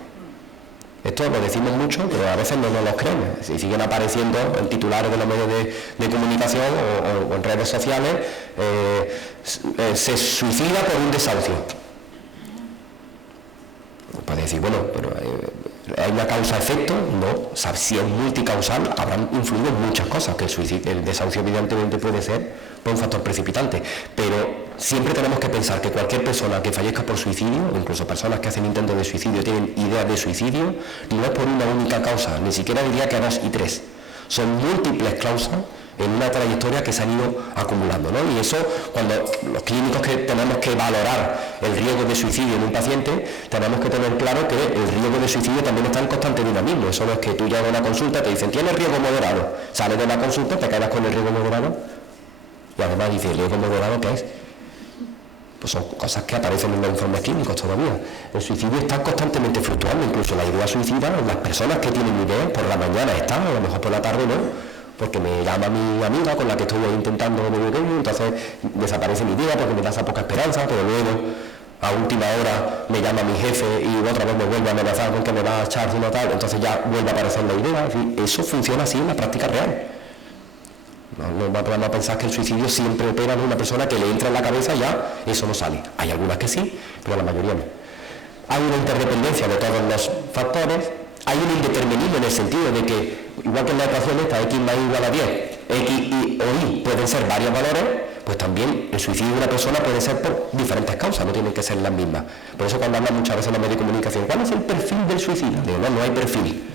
Esto lo decimos mucho, pero a veces no nos lo creemos. Si siguen apareciendo en titulares de los medios de comunicación o en redes sociales, se suicida por un desahucio. Puede decir, bueno, pero ¿hay una causa-efecto? No. O sea, si es multicausal, habrán influido en muchas cosas, que el desahucio evidentemente puede ser un factor precipitante, pero siempre tenemos que pensar que cualquier persona que fallezca por suicidio, incluso personas que hacen intentos de suicidio, tienen ideas de suicidio, no es por una única causa, ni siquiera diría que 2 y 3. Son múltiples causas en una trayectoria que se han ido acumulando, ¿no? Y eso, cuando los clínicos que tenemos que valorar el riesgo de suicidio en un paciente, tenemos que tener claro que el riesgo de suicidio también está en constante dinamismo. Eso no es que tú llegas a una consulta, te dicen, ¿tienes riesgo moderado? Sales de la consulta, te quedas con el riesgo moderado, y además dices, ¿el riesgo moderado qué es? Pues son cosas que aparecen en los informes clínicos todavía. El suicidio está constantemente fluctuando, incluso la idea suicida, las personas que tienen ideas, por la mañana están, a lo mejor por la tarde no, porque me llama mi amiga con la que estoy intentando entonces desaparece mi idea porque me da esa poca esperanza, pero luego a última hora me llama mi jefe y otra vez me vuelve a amenazar con que me va a echar una tal, entonces ya vuelve a aparecer la idea. Es decir, eso funciona así en la práctica real. No vamos a pensar que el suicidio siempre opera en una persona que le entra en la cabeza y ya eso no sale. Hay algunas que sí, pero la mayoría no. Hay una interdependencia de todos los factores. Hay un indeterminismo en el sentido de que, igual que en la ecuación esta, x más y igual a 10, x o y pueden ser varios valores, pues también el suicidio de una persona puede ser por diferentes causas, no tienen que ser las mismas. Por eso cuando hablan muchas veces en los medios de comunicación, ¿cuál es el perfil del suicidio? Digo, no hay perfil.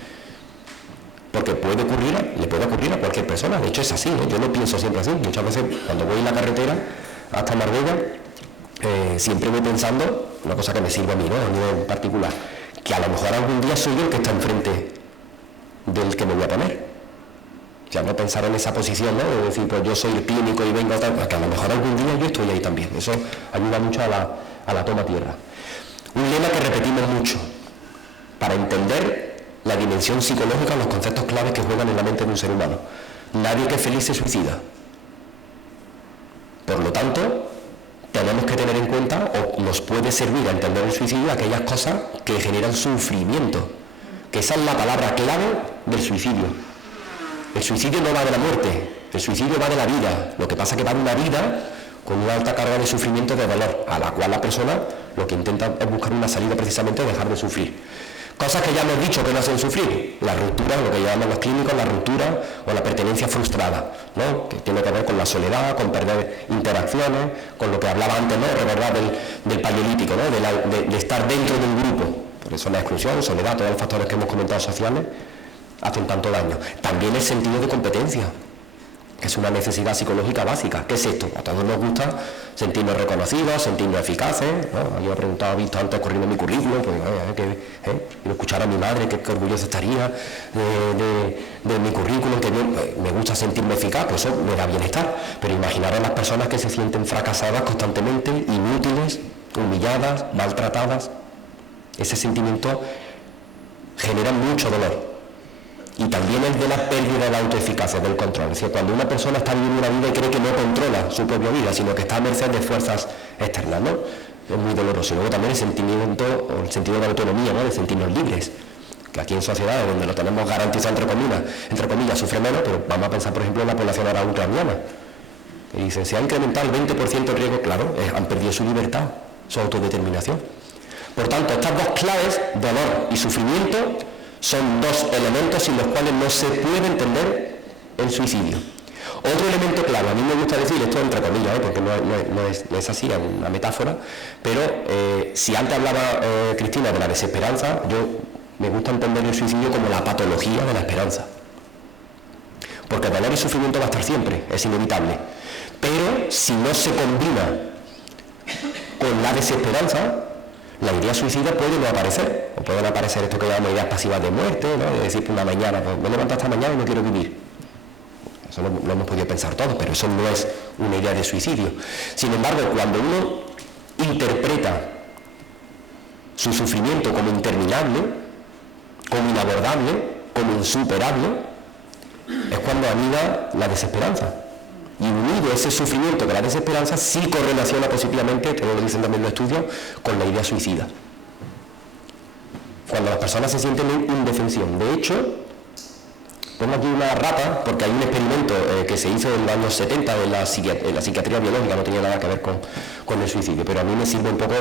Porque le puede ocurrir a cualquier persona, de hecho es así, ¿no? Yo lo pienso siempre así. Muchas veces cuando voy en la carretera hasta Marbella, siempre voy pensando, una cosa que me sirve a mí, ¿no? A nivel particular, que a lo mejor algún día soy yo el que está enfrente del que me voy a poner. Ya no pensar en esa posición, ¿no? De decir, pues yo soy el clínico y vengo a tal, que a lo mejor algún día yo estoy ahí también. Eso ayuda mucho a la toma tierra. Un lema que repetimos mucho para entender la dimensión psicológica, los conceptos claves que juegan en la mente de un ser humano. Nadie que es feliz se suicida. Por lo tanto, tenemos que tener en cuenta, o nos puede servir a entender el suicidio, aquellas cosas que generan sufrimiento, que esa es la palabra clave del suicidio. El suicidio no va de la muerte, el suicidio va de la vida. Lo que pasa es que va de una vida con una alta carga de sufrimiento y de dolor, a la cual la persona lo que intenta es buscar una salida, precisamente dejar de sufrir. Cosas que ya hemos dicho que no hacen sufrir, la ruptura, lo que llaman los clínicos, la ruptura o la pertenencia frustrada, ¿no? Que tiene que ver con la soledad, con perder interacciones, con lo que hablaba antes, ¿no? Recordad del paleolítico, ¿no? De estar dentro de un grupo. Por eso la exclusión, soledad, todos los factores que hemos comentado sociales hacen tanto daño. También el sentido de competencia, que es una necesidad psicológica básica. ¿Qué es esto? A todos nos gusta sentirnos reconocidos, sentirnos eficaces, ¿no? Yo he preguntado, he visto antes corriendo mi currículum, pues quiero escuchar a mi madre, qué orgullosa estaría de mi currículum, que me gusta sentirme eficaz, pues eso me da bienestar. Pero imaginar a las personas que se sienten fracasadas constantemente, inútiles, humilladas, maltratadas, ese sentimiento genera mucho dolor. Y también el de la pérdida de la autoeficacia, del control. Es decir, cuando una persona está viviendo una vida y cree que no controla su propia vida, sino que está a merced de fuerzas externas, ¿no? Es muy doloroso. Y luego también el sentimiento, o el sentido de autonomía, ¿no? De sentirnos libres. Que aquí en sociedades donde lo tenemos garantizado, entre comillas, sufre menos, pero vamos a pensar, por ejemplo, en la población ahora ucraniana. Que dicen, se ha incrementado el 20% el riesgo, claro, han perdido su libertad, su autodeterminación. Por tanto, estas dos claves, dolor y sufrimiento, son dos elementos sin los cuales no se puede entender el suicidio. Otro elemento clave, a mí me gusta decir esto entre comillas, porque no es así, es una metáfora, pero si antes hablaba Cristina de la desesperanza, yo me gusta entender el suicidio como la patología de la esperanza. Porque el dolor y sufrimiento va a estar siempre, es inevitable. Pero si no se combina con la desesperanza, la idea suicida puede no aparecer, o pueden aparecer esto que llamamos ideas pasivas de muerte, ¿no? De decir por una mañana, pues me levanto esta mañana y no quiero vivir. Eso lo hemos podido pensar todos, pero eso no es una idea de suicidio. Sin embargo, cuando uno interpreta su sufrimiento como interminable, como inabordable, como insuperable, es cuando anida la desesperanza. Y unido ese sufrimiento con la desesperanza sí correlaciona positivamente, todo lo dicen también los estudios, con la idea suicida. Cuando las personas se sienten en indefensión. De hecho, pongo aquí una rata, porque hay un experimento que se hizo en los años 70 en la psiquiatría biológica, no tenía nada que ver con el suicidio, pero a mí me sirve un poco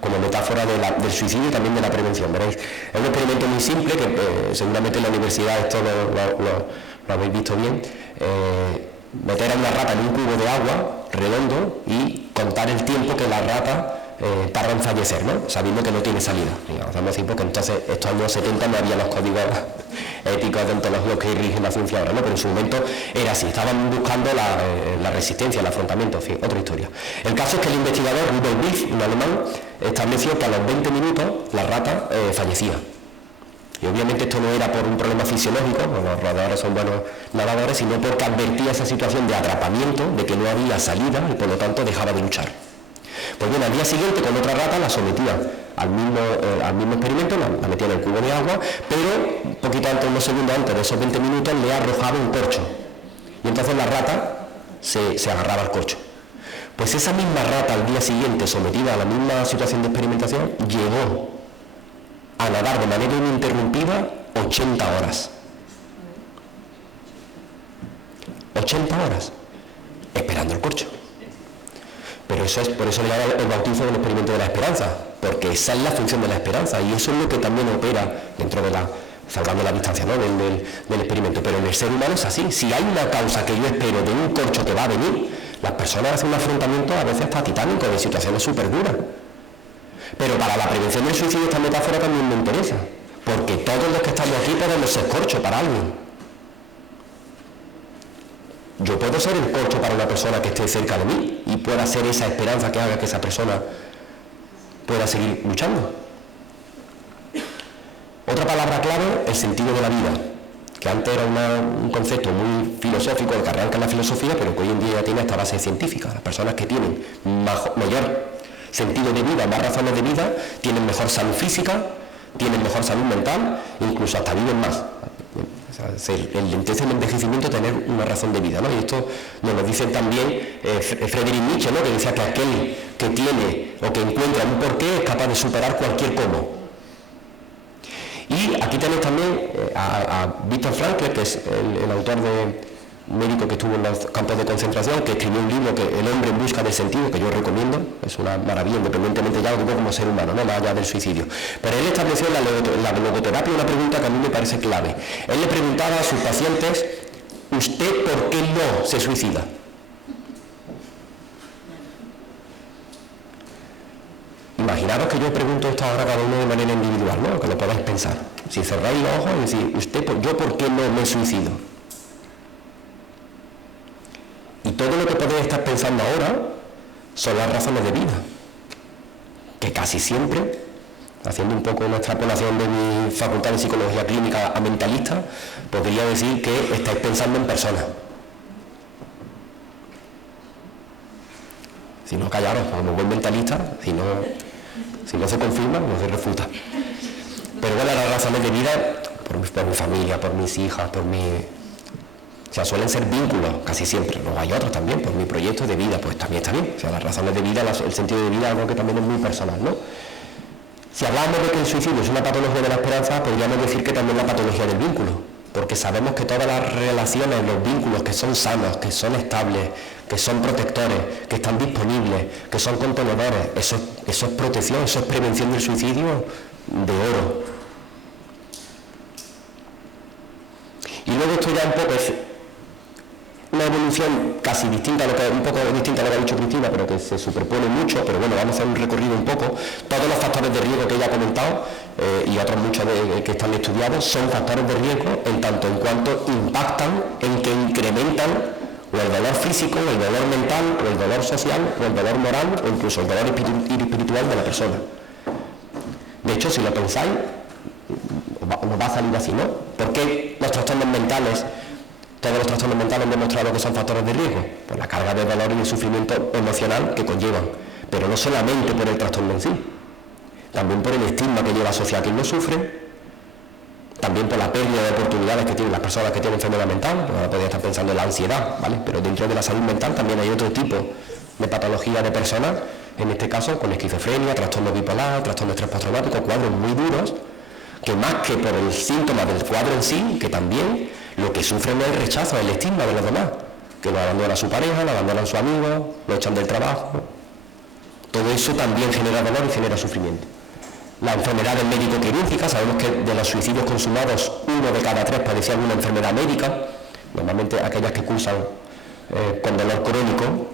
como metáfora del suicidio y también de la prevención, ¿veréis? Es un experimento muy simple, que seguramente en la universidad esto lo habéis visto bien. Meter a una rata en un cubo de agua redondo y contar el tiempo que la rata tarda en fallecer, ¿no? Sabiendo que no tiene salida. Vamos a decir, porque entonces estos años 70 no había los códigos éticos deontológicos que rigen la ciencia ahora, ¿no? Pero en su momento era así, estaban buscando la resistencia, el afrontamiento, en fin, otra historia. El caso es que el investigador Rudolf Biff, un alemán, estableció que a los 20 minutos la rata fallecía. Y obviamente esto no era por un problema fisiológico, porque los nadadores son buenos nadadores, sino porque advertía esa situación de atrapamiento, de que no había salida y por lo tanto dejaba de luchar. Pues bien, al día siguiente con otra rata la sometía al mismo experimento, la metía en el cubo de agua, pero un poquito antes, unos segundos antes de esos 20 minutos, le arrojaba un corcho. Y entonces la rata se agarraba al corcho. Pues esa misma rata al día siguiente, sometida a la misma situación de experimentación, llegó a nadar de manera ininterrumpida 80 horas. 80 horas, esperando el corcho. Pero eso es, por eso le llaman el bautizo del experimento de la esperanza, porque esa es la función de la esperanza, y eso es lo que también opera dentro de salvando la distancia, ¿no? del experimento. Pero en el ser humano es así. Si hay una causa que yo espero de un corcho que va a venir, las personas hacen un afrontamiento a veces hasta titánico, de situaciones súper duras. Pero para la prevención del suicidio esta metáfora también me interesa, porque todos los que estamos aquí podemos ser corcho para alguien. Yo puedo ser el corcho para una persona que esté cerca de mí y pueda ser esa esperanza que haga que esa persona pueda seguir luchando. Otra palabra clave, el sentido de la vida, que antes era un concepto muy filosófico, el que arranca en la filosofía, pero que hoy en día ya tiene esta base científica. Las personas que tienen mayor sentido de vida, más razones de vida, tienen mejor salud física, tienen mejor salud mental, incluso hasta viven más. O sea, entonces el envejecimiento tener una razón de vida, ¿no? Y esto nos lo dice también Friedrich Nietzsche, ¿no? Que decía que aquel que tiene o que encuentra un porqué es capaz de superar cualquier cómo. Y aquí tenéis también a Viktor Frankl, que es el autor de un médico que estuvo en los campos de concentración, que escribió un libro, que El hombre en busca de sentido, que yo recomiendo, es una maravilla, independientemente ya lo digo como ser humano, no más allá del suicidio. Pero él estableció en la logoterapia una pregunta que a mí me parece clave. Él le preguntaba a sus pacientes, ¿usted por qué no se suicida? Imaginaros que yo pregunto esto ahora a cada uno de manera individual, ¿no? Que lo podáis pensar. Si cerráis los ojos y decís, ¿yo por qué no me suicido? Y todo lo que podéis estar pensando ahora son las razones de vida, que casi siempre, haciendo un poco una extrapolación de mi facultad de psicología clínica a mentalista, podría decir que estáis pensando en personas. Si no, callaros, como buen mentalista, si no se confirma, no se refuta. Pero bueno, las razones de vida, por mi familia, por mis hijas, o sea, suelen ser vínculos, casi siempre. Luego hay otros también, por mi proyecto de vida, pues también está bien. O sea, las razones de vida, el sentido de vida es algo que también es muy personal, ¿no? Si hablamos de que el suicidio es una patología de la esperanza, podríamos decir que también la patología del vínculo, porque sabemos que todas las relaciones, los vínculos que son sanos, que son estables, que son protectores, que están disponibles, que son contenedores, eso es protección, eso es prevención del suicidio de oro. Y luego esto ya un poco es una evolución casi distinta a lo que ha dicho Cristina, pero que se superpone mucho, pero bueno, vamos a hacer un recorrido un poco. Todos los factores de riesgo que ella ha comentado, y otros muchos que están estudiados, son factores de riesgo en tanto en cuanto impactan en que incrementan o el dolor físico, o el dolor mental, o el dolor social, o el dolor moral, o incluso el dolor espiritual de la persona. De hecho, si lo pensáis, os va a salir así, ¿no? ¿Por qué los trastornos mentales, todos los trastornos mentales han demostrado que son factores de riesgo? Por la carga de dolor y de sufrimiento emocional que conllevan, pero no solamente por el trastorno en sí, también por el estigma que lleva asociado a quien lo sufre, también por la pérdida de oportunidades que tienen las personas que tienen enfermedad mental. Ahora podría estar pensando en la ansiedad, ¿vale? Pero dentro de la salud mental también hay otro tipo de patología de personas, en este caso con esquizofrenia, trastorno bipolar, trastorno estrés postraumático, cuadros muy duros, que más que por el síntoma del cuadro en sí, que también lo que sufren es el rechazo, el estigma de los demás, que lo abandona su pareja, lo abandonan su amigo, lo echan del trabajo. Todo eso también genera dolor y genera sufrimiento. Las enfermedades médico-quirúrgicas, sabemos que de los suicidios consumados, 1 de cada 3 padecía alguna enfermedad médica, normalmente aquellas que cursan con dolor crónico,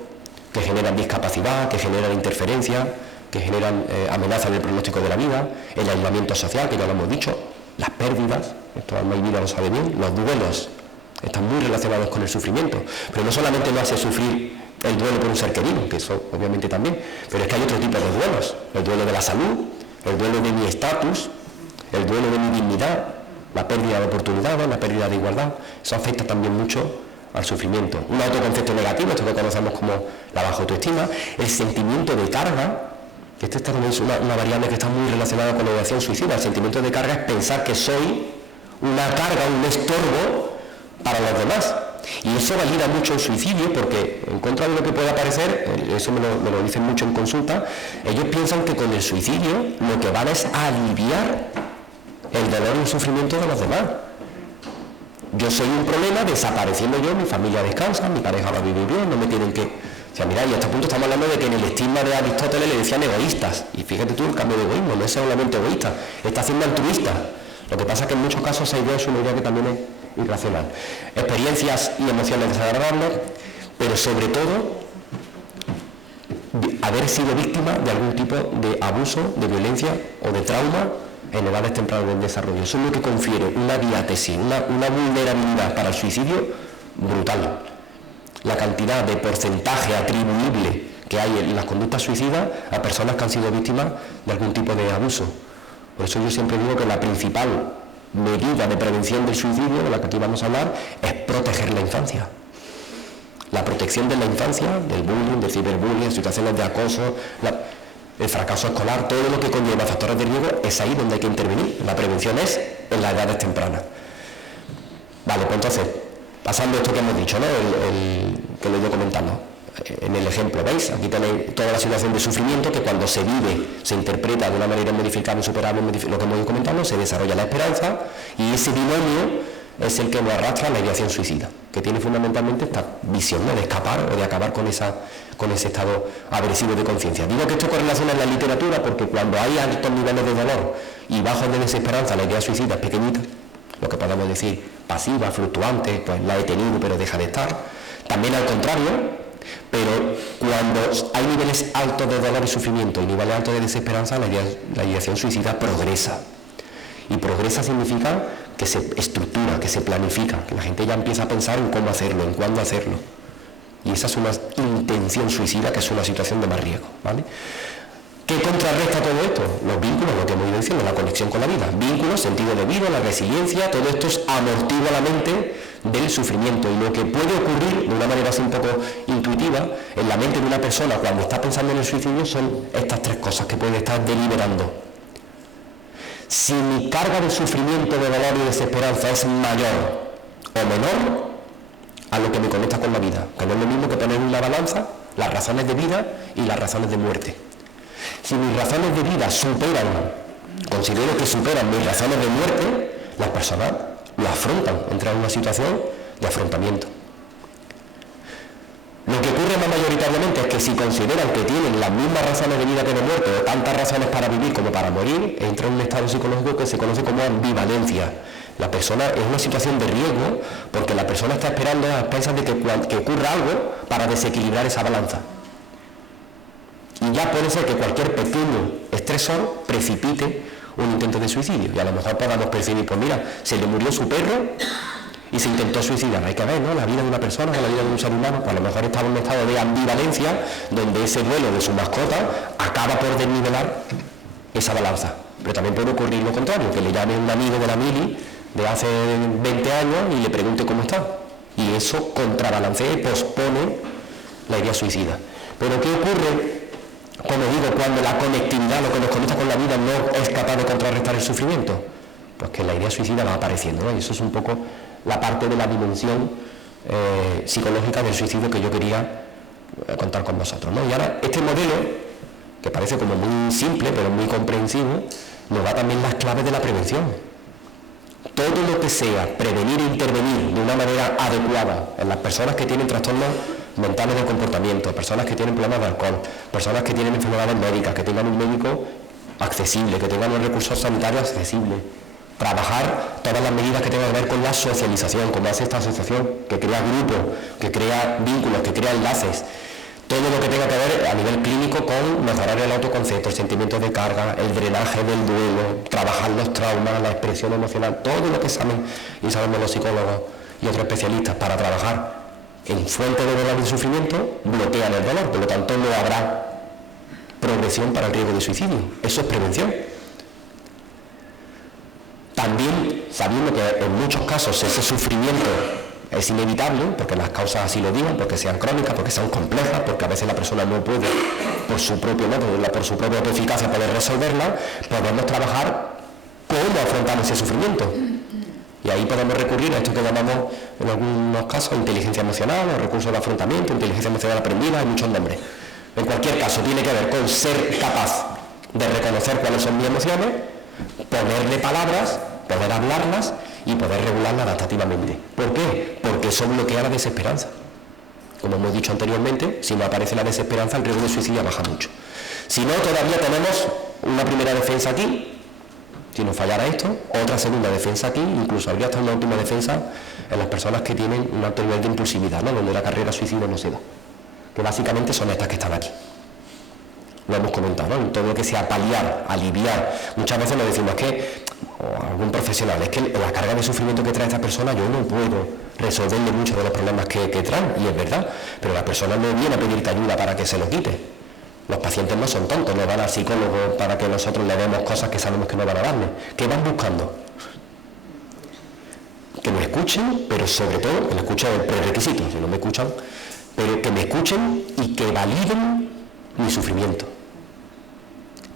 que generan discapacidad, que generan interferencia, que generan amenazas en el pronóstico de la vida, el aislamiento social, que ya lo hemos dicho, las pérdidas, esto Alma y Vida lo sabe bien, los duelos están muy relacionados con el sufrimiento, pero no solamente lo hace sufrir el duelo por un ser querido, que eso obviamente también, pero es que hay otro tipo de duelos, el duelo de la salud, el duelo de mi estatus, el duelo de mi dignidad, la pérdida de oportunidades, la pérdida de igualdad, eso afecta también mucho al sufrimiento. Un autoconcepto negativo, esto que conocemos como la baja autoestima, el sentimiento de carga, que este también es una variable que está muy relacionada con la ideación suicida. El sentimiento de carga es pensar que soy una carga, un estorbo para los demás. Y eso valida mucho el suicidio porque, en contra de lo que pueda parecer, eso me lo dicen mucho en consulta, ellos piensan que con el suicidio lo que van es a aliviar el dolor y el sufrimiento de los demás. Yo soy un problema, desapareciendo yo, mi familia descansa, mi pareja va a vivir bien, no me tienen que... O sea, mira, y a este punto estamos hablando de que en el estigma de Aristóteles le decían egoístas. Y fíjate tú el cambio de egoísmo, no es solamente egoísta, está siendo altruista. Lo que pasa es que en muchos casos esa idea es una idea que también es irracional. Experiencias y emociones desagradables, pero sobre todo haber sido víctima de algún tipo de abuso, de violencia o de trauma en edades tempranas del desarrollo. Eso es lo que confiere una diátesis, una vulnerabilidad para el suicidio brutal. La cantidad de porcentaje atribuible que hay en las conductas suicidas a personas que han sido víctimas de algún tipo de abuso. Por eso yo siempre digo que la principal medida de prevención del suicidio, de la que aquí vamos a hablar, es proteger la infancia. La protección de la infancia, del bullying, del ciberbullying, situaciones de acoso, el fracaso escolar, todo lo que conlleva factores de riesgo, es ahí donde hay que intervenir. La prevención es en las edades tempranas. Vale, pues entonces, pasando esto que hemos dicho, ¿no? Que lo he ido comentando. En el ejemplo, ¿veis? Aquí tenéis toda la situación de sufrimiento que cuando se vive, se interpreta de una manera modificable, insuperable, lo que hemos ido comentando, se desarrolla la esperanza y ese binomio es el que nos arrastra a la ideación suicida, que tiene fundamentalmente esta visión, ¿no?, de escapar o de acabar con ese estado agresivo de conciencia. Digo que esto correlaciona en la literatura porque cuando hay altos niveles de dolor y bajos de desesperanza, la idea suicida es pequeñita, lo que podemos decir pasiva, fluctuante, pues la he tenido pero deja de estar. También al contrario, pero cuando hay niveles altos de dolor y sufrimiento y niveles altos de desesperanza, la ideación suicida progresa. Y progresa significa que se estructura, que se planifica, que la gente ya empieza a pensar en cómo hacerlo, en cuándo hacerlo. Y esa es una intención suicida, que es una situación de más riesgo, ¿vale? ¿Qué contrarresta todo esto? Los vínculos, lo que hemos ido diciendo, la conexión con la vida. Vínculos, sentido de vida, la resiliencia, todo esto es amortigua la mente del sufrimiento. Y lo que puede ocurrir de una manera así un poco intuitiva en la mente de una persona cuando está pensando en el suicidio son estas tres cosas que puede estar deliberando. Si mi carga de sufrimiento, de dolor y desesperanza es mayor o menor a lo que me conecta con la vida, que no es lo mismo que poner en la balanza las razones de vida y las razones de muerte. Si mis razones de vida considero que superan mis razones de muerte, las personas lo afrontan, entran en una situación de afrontamiento. Lo que ocurre más mayoritariamente es que si consideran que tienen las mismas razones de vida que de muerte, o tantas razones para vivir como para morir, entra en un estado psicológico que se conoce como ambivalencia. La persona es una situación de riesgo porque la persona está esperando a expensas de que ocurra algo para desequilibrar esa balanza. Y ya puede ser que cualquier pequeño estresor precipite un intento de suicidio. Y a lo mejor podamos percibir, pues mira, se le murió su perro y se intentó suicidar. Hay que ver, ¿no?, la vida de una persona con la vida de un ser humano. Pues a lo mejor estaba en un estado de ambivalencia donde ese duelo de su mascota acaba por desnivelar esa balanza. Pero también puede ocurrir lo contrario, que le llame un amigo de la mili de hace 20 años y le pregunte cómo está. Y eso contrabalancea y pospone la idea suicida. Pero ¿qué ocurre? Como digo, cuando la conectividad, lo que nos conecta con la vida, no es capaz de contrarrestar el sufrimiento, pues que la idea suicida va apareciendo, ¿no? Y eso es un poco la parte de la dimensión psicológica del suicidio que yo quería contar con vosotros, ¿no? Y ahora este modelo, que parece como muy simple pero muy comprensivo, nos da también las claves de la prevención. Todo lo que sea prevenir e intervenir de una manera adecuada en las personas que tienen trastornos mentales del comportamiento, personas que tienen problemas de alcohol, personas que tienen enfermedades médicas, que tengan un médico accesible, que tengan los recursos sanitarios accesibles, trabajar todas las medidas que tengan que ver con la socialización, como hace esta asociación, que crea grupos, que crea vínculos, que crea enlaces, todo lo que tenga que ver a nivel clínico con mejorar el autoconcepto, el sentimiento de carga, el drenaje del duelo, trabajar los traumas, la expresión emocional, todo lo que saben y sabemos los psicólogos y otros especialistas para trabajar en fuente de dolor y sufrimiento, bloquean el dolor, por lo tanto no habrá progresión para el riesgo de suicidio. Eso es prevención. También sabiendo que en muchos casos ese sufrimiento es inevitable, porque las causas así lo digan, porque sean crónicas, porque sean complejas, porque a veces la persona no puede, por su propio método, por su propia eficacia, poder resolverla, podemos trabajar cómo afrontar ese sufrimiento. Y ahí podemos recurrir a esto que llamamos, en algunos casos, inteligencia emocional, o recursos de afrontamiento, inteligencia emocional aprendida, hay muchos nombres. En cualquier caso, tiene que ver con ser capaz de reconocer cuáles son mis emociones, ponerle palabras, poder hablarlas y poder regularlas adaptativamente. ¿Por qué? Porque eso bloquea la desesperanza. Como hemos dicho anteriormente, si no aparece la desesperanza, el riesgo de suicidio baja mucho. Si no, todavía tenemos una primera defensa aquí. Si nos fallara esto, otra segunda defensa aquí, incluso habría hasta una última defensa en las personas que tienen un alto nivel de impulsividad, ¿no? Donde la carrera suicida no se da. Que básicamente son estas que están aquí. Lo hemos comentado, ¿no? Todo lo que sea paliar, aliviar. Muchas veces nos decimos que, o algún profesional, es que la carga de sufrimiento que trae esta persona yo no puedo resolverle muchos de los problemas que traen, y es verdad, pero la persona no viene a pedirte ayuda para que se lo quite. Los pacientes no son tontos, no van al psicólogo para que nosotros le demos cosas que sabemos que no van a darle. ¿Qué van buscando? Que me escuchen, pero sobre todo, que me escuchen el prerequisito, si no me escuchan, pero que me escuchen y que validen mi sufrimiento.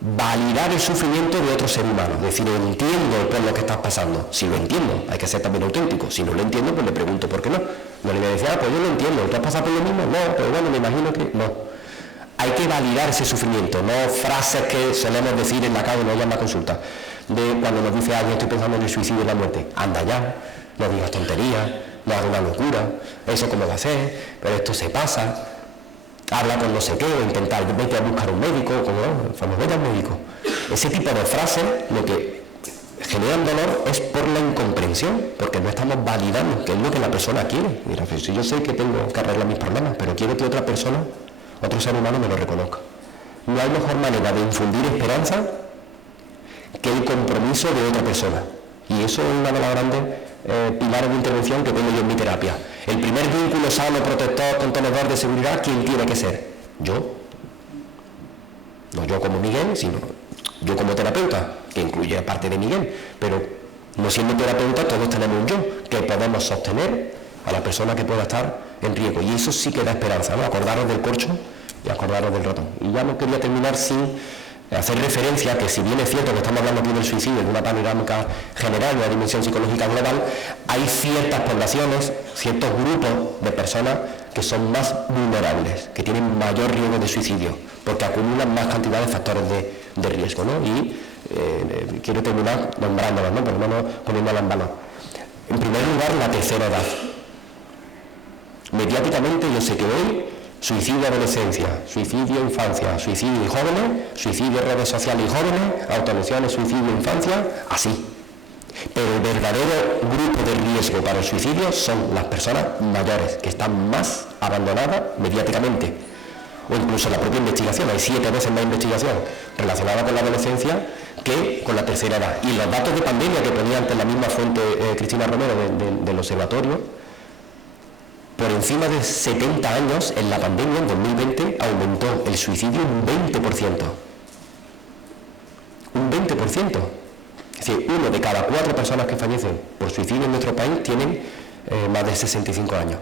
Validar el sufrimiento de otro ser humano, es decir, entiendo por lo que estás pasando. Si lo entiendo, hay que ser también auténtico. Si no lo entiendo, pues le pregunto por qué no. No le voy a decir, pues yo lo entiendo, ¿tú has pasado por lo mismo? No, pero bueno, me imagino que no. Hay que validar ese sufrimiento, no frases que solemos decir en la calle, no llama a consulta, de cuando nos dice alguien, estoy pensando en el suicidio y la muerte. Anda ya, no digas tonterías, no hagas una locura, eso cómo va a ser, pero esto se pasa. Habla con no sé qué, o intentar, vete a buscar un médico, como vete al médico. Ese tipo de frases lo que generan dolor es por la incomprensión, porque no estamos validando qué es lo que la persona quiere. Mira, si yo sé que tengo que arreglar mis problemas, pero quiero que otra persona, otro ser humano me lo reconozca. No hay mejor manera de infundir esperanza que el compromiso de otra persona. Y eso es una de las grandes pilares de intervención que tengo yo en mi terapia. El primer vínculo sano, protector, contenedor de seguridad, ¿quién tiene que ser? Yo. No yo como Miguel, sino yo como terapeuta, que incluye parte de Miguel. Pero no siendo terapeuta, todos tenemos un yo, que podemos sostener a la persona que pueda estar en riesgo. Y eso sí que da esperanza, ¿no? Acordaros del corcho y acordaros del ratón. Y ya no quería terminar sin hacer referencia que, si bien es cierto que estamos hablando aquí del suicidio de una panorámica general, de una dimensión psicológica global, hay ciertas poblaciones, ciertos grupos de personas que son más vulnerables, que tienen mayor riesgo de suicidio, porque acumulan más cantidad de factores de riesgo, ¿no? Y quiero terminar nombrándolas, ¿no? Por lo menos poniéndolas en valor. En primer lugar, la tercera edad. Mediáticamente yo sé que hoy suicidio adolescencia, suicidio infancia, suicidio y jóvenes, suicidio redes sociales y jóvenes, autolesiones, suicidio infancia, así. Pero el verdadero grupo de riesgo para el suicidio son las personas mayores, que están más abandonadas mediáticamente. O incluso la propia investigación, hay 7 veces más investigación relacionada con la adolescencia que con la tercera edad. Y los datos de pandemia que ponía antes la misma fuente Cristina Romero del observatorio, por encima de 70 años, en la pandemia, en 2020, aumentó el suicidio un 20%. Un 20%. Es decir, 1 de cada 4 personas que fallecen por suicidio en nuestro país tienen más de 65 años.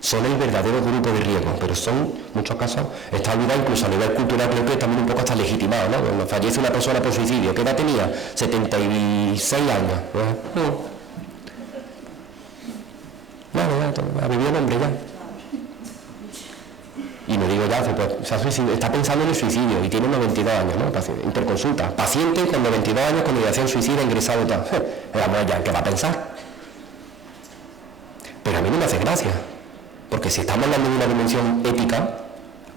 son el verdadero grupo de riesgo, pero son, en muchos casos, está olvidado incluso a nivel cultural, creo que también un poco está legitimado, ¿no? Cuando fallece una persona por suicidio, ¿qué edad tenía? 76 años. Ya, ha vivido el hombre ya. Y me digo ya, pues, está pensando en el suicidio y tiene 92 años, ¿no? Interconsulta. Paciente con 92 años con ideación suicida, ingresado y tal. Vamos ya, ¿qué va a pensar? Pero a mí no me hace gracia. Porque si estamos hablando de una dimensión ética,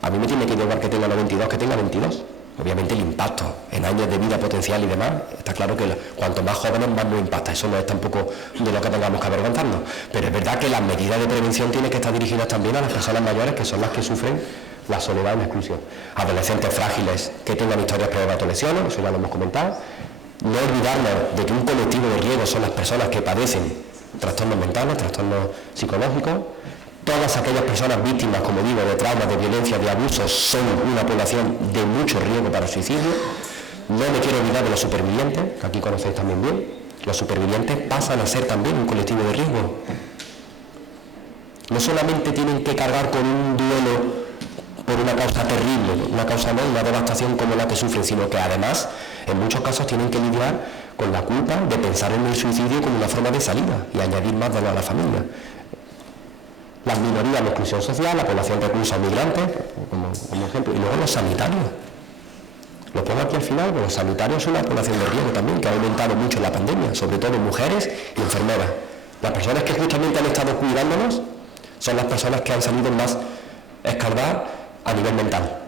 a mí me tiene que llevar que tenga 92, que tenga 22. Obviamente el impacto en años de vida potencial y demás, está claro que cuanto más jóvenes más nos impacta. Eso no es tampoco de lo que tengamos que avergonzarnos. Pero es verdad que las medidas de prevención tienen que estar dirigidas también a las personas mayores, que son las que sufren la soledad y la exclusión. Adolescentes frágiles que tengan historias previas de autolesiones, eso ya lo hemos comentado. No olvidarnos de que un colectivo de riesgo son las personas que padecen trastornos mentales, trastornos psicológicos. Todas aquellas personas víctimas, como digo, de traumas, de violencia, de abusos, son una población de mucho riesgo para el suicidio. No me quiero olvidar de los supervivientes, que aquí conocéis también bien. Los supervivientes pasan a ser también un colectivo de riesgo. No solamente tienen que cargar con un duelo por una causa terrible, una causa no, una devastación como la que sufren, sino que además, en muchos casos, tienen que lidiar con la culpa de pensar en el suicidio como una forma de salida y añadir más dolor a la familia. Las minorías, la exclusión social, la población reclusa migrantes, como ejemplo, y luego los sanitarios. Lo pongo aquí al final, pero los sanitarios son una población de riesgo también, que ha aumentado mucho en la pandemia, sobre todo mujeres y enfermeras. Las personas que justamente han estado cuidándonos son las personas que han salido más escardadas a nivel mental.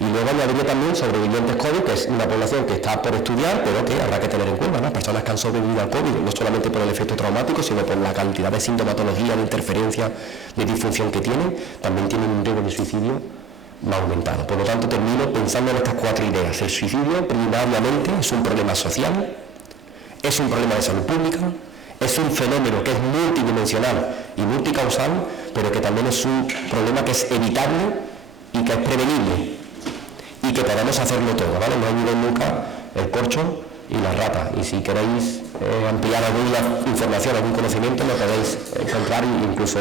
Y luego añadirle también sobrevivientes COVID, que es una población que está por estudiar, pero que habrá que tener en cuenta, ¿no? Personas que han sobrevivido al COVID, no solamente por el efecto traumático, sino por la cantidad de sintomatología, de interferencia, de disfunción que tienen, también tienen un riesgo de suicidio más aumentado. Por lo tanto, termino pensando en estas 4 ideas. El suicidio, primariamente, es un problema social, es un problema de salud pública, es un fenómeno que es multidimensional y multicausal, pero que también es un problema que es evitable y que es prevenible. Y que podamos hacerlo todo, ¿vale? No olvidéis nunca el corcho y la rata. Y si queréis ampliar alguna información, algún conocimiento, lo podéis encontrar e incluso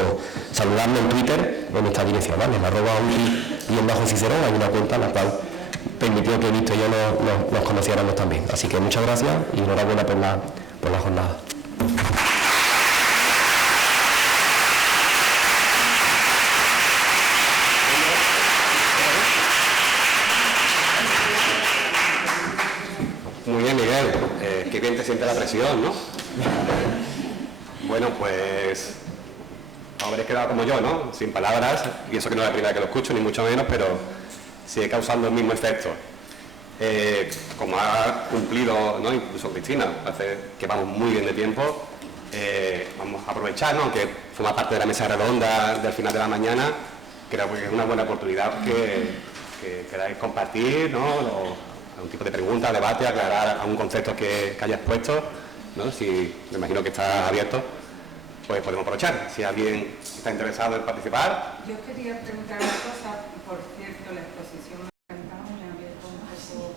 saludarme en Twitter en esta dirección, ¿vale? En @uri_cicerón hay una cuenta en la cual permitió que Víctor y yo nos conociéramos también. Así que muchas gracias y enhorabuena por la jornada. Muy bien, Miguel. Qué bien te siente la presión, ¿no? Bueno, pues habréis quedado como yo, ¿no? Sin palabras, y eso que no es la primera que lo escucho, ni mucho menos, pero sigue causando el mismo efecto. Como ha cumplido, ¿no? Incluso Cristina, parece que vamos muy bien de tiempo, vamos a aprovechar, ¿no? Aunque forma parte de la mesa redonda del final de la mañana, creo que es una buena oportunidad que queráis compartir, ¿no? Un tipo de pregunta, debate, aclarar algún concepto que hayas puesto, ¿no? Si me imagino que está abierto, pues podemos aprovechar. Si alguien está interesado en participar. Yo quería preguntar una cosa, por cierto, la exposición me ha encantado, me ha abierto un poco.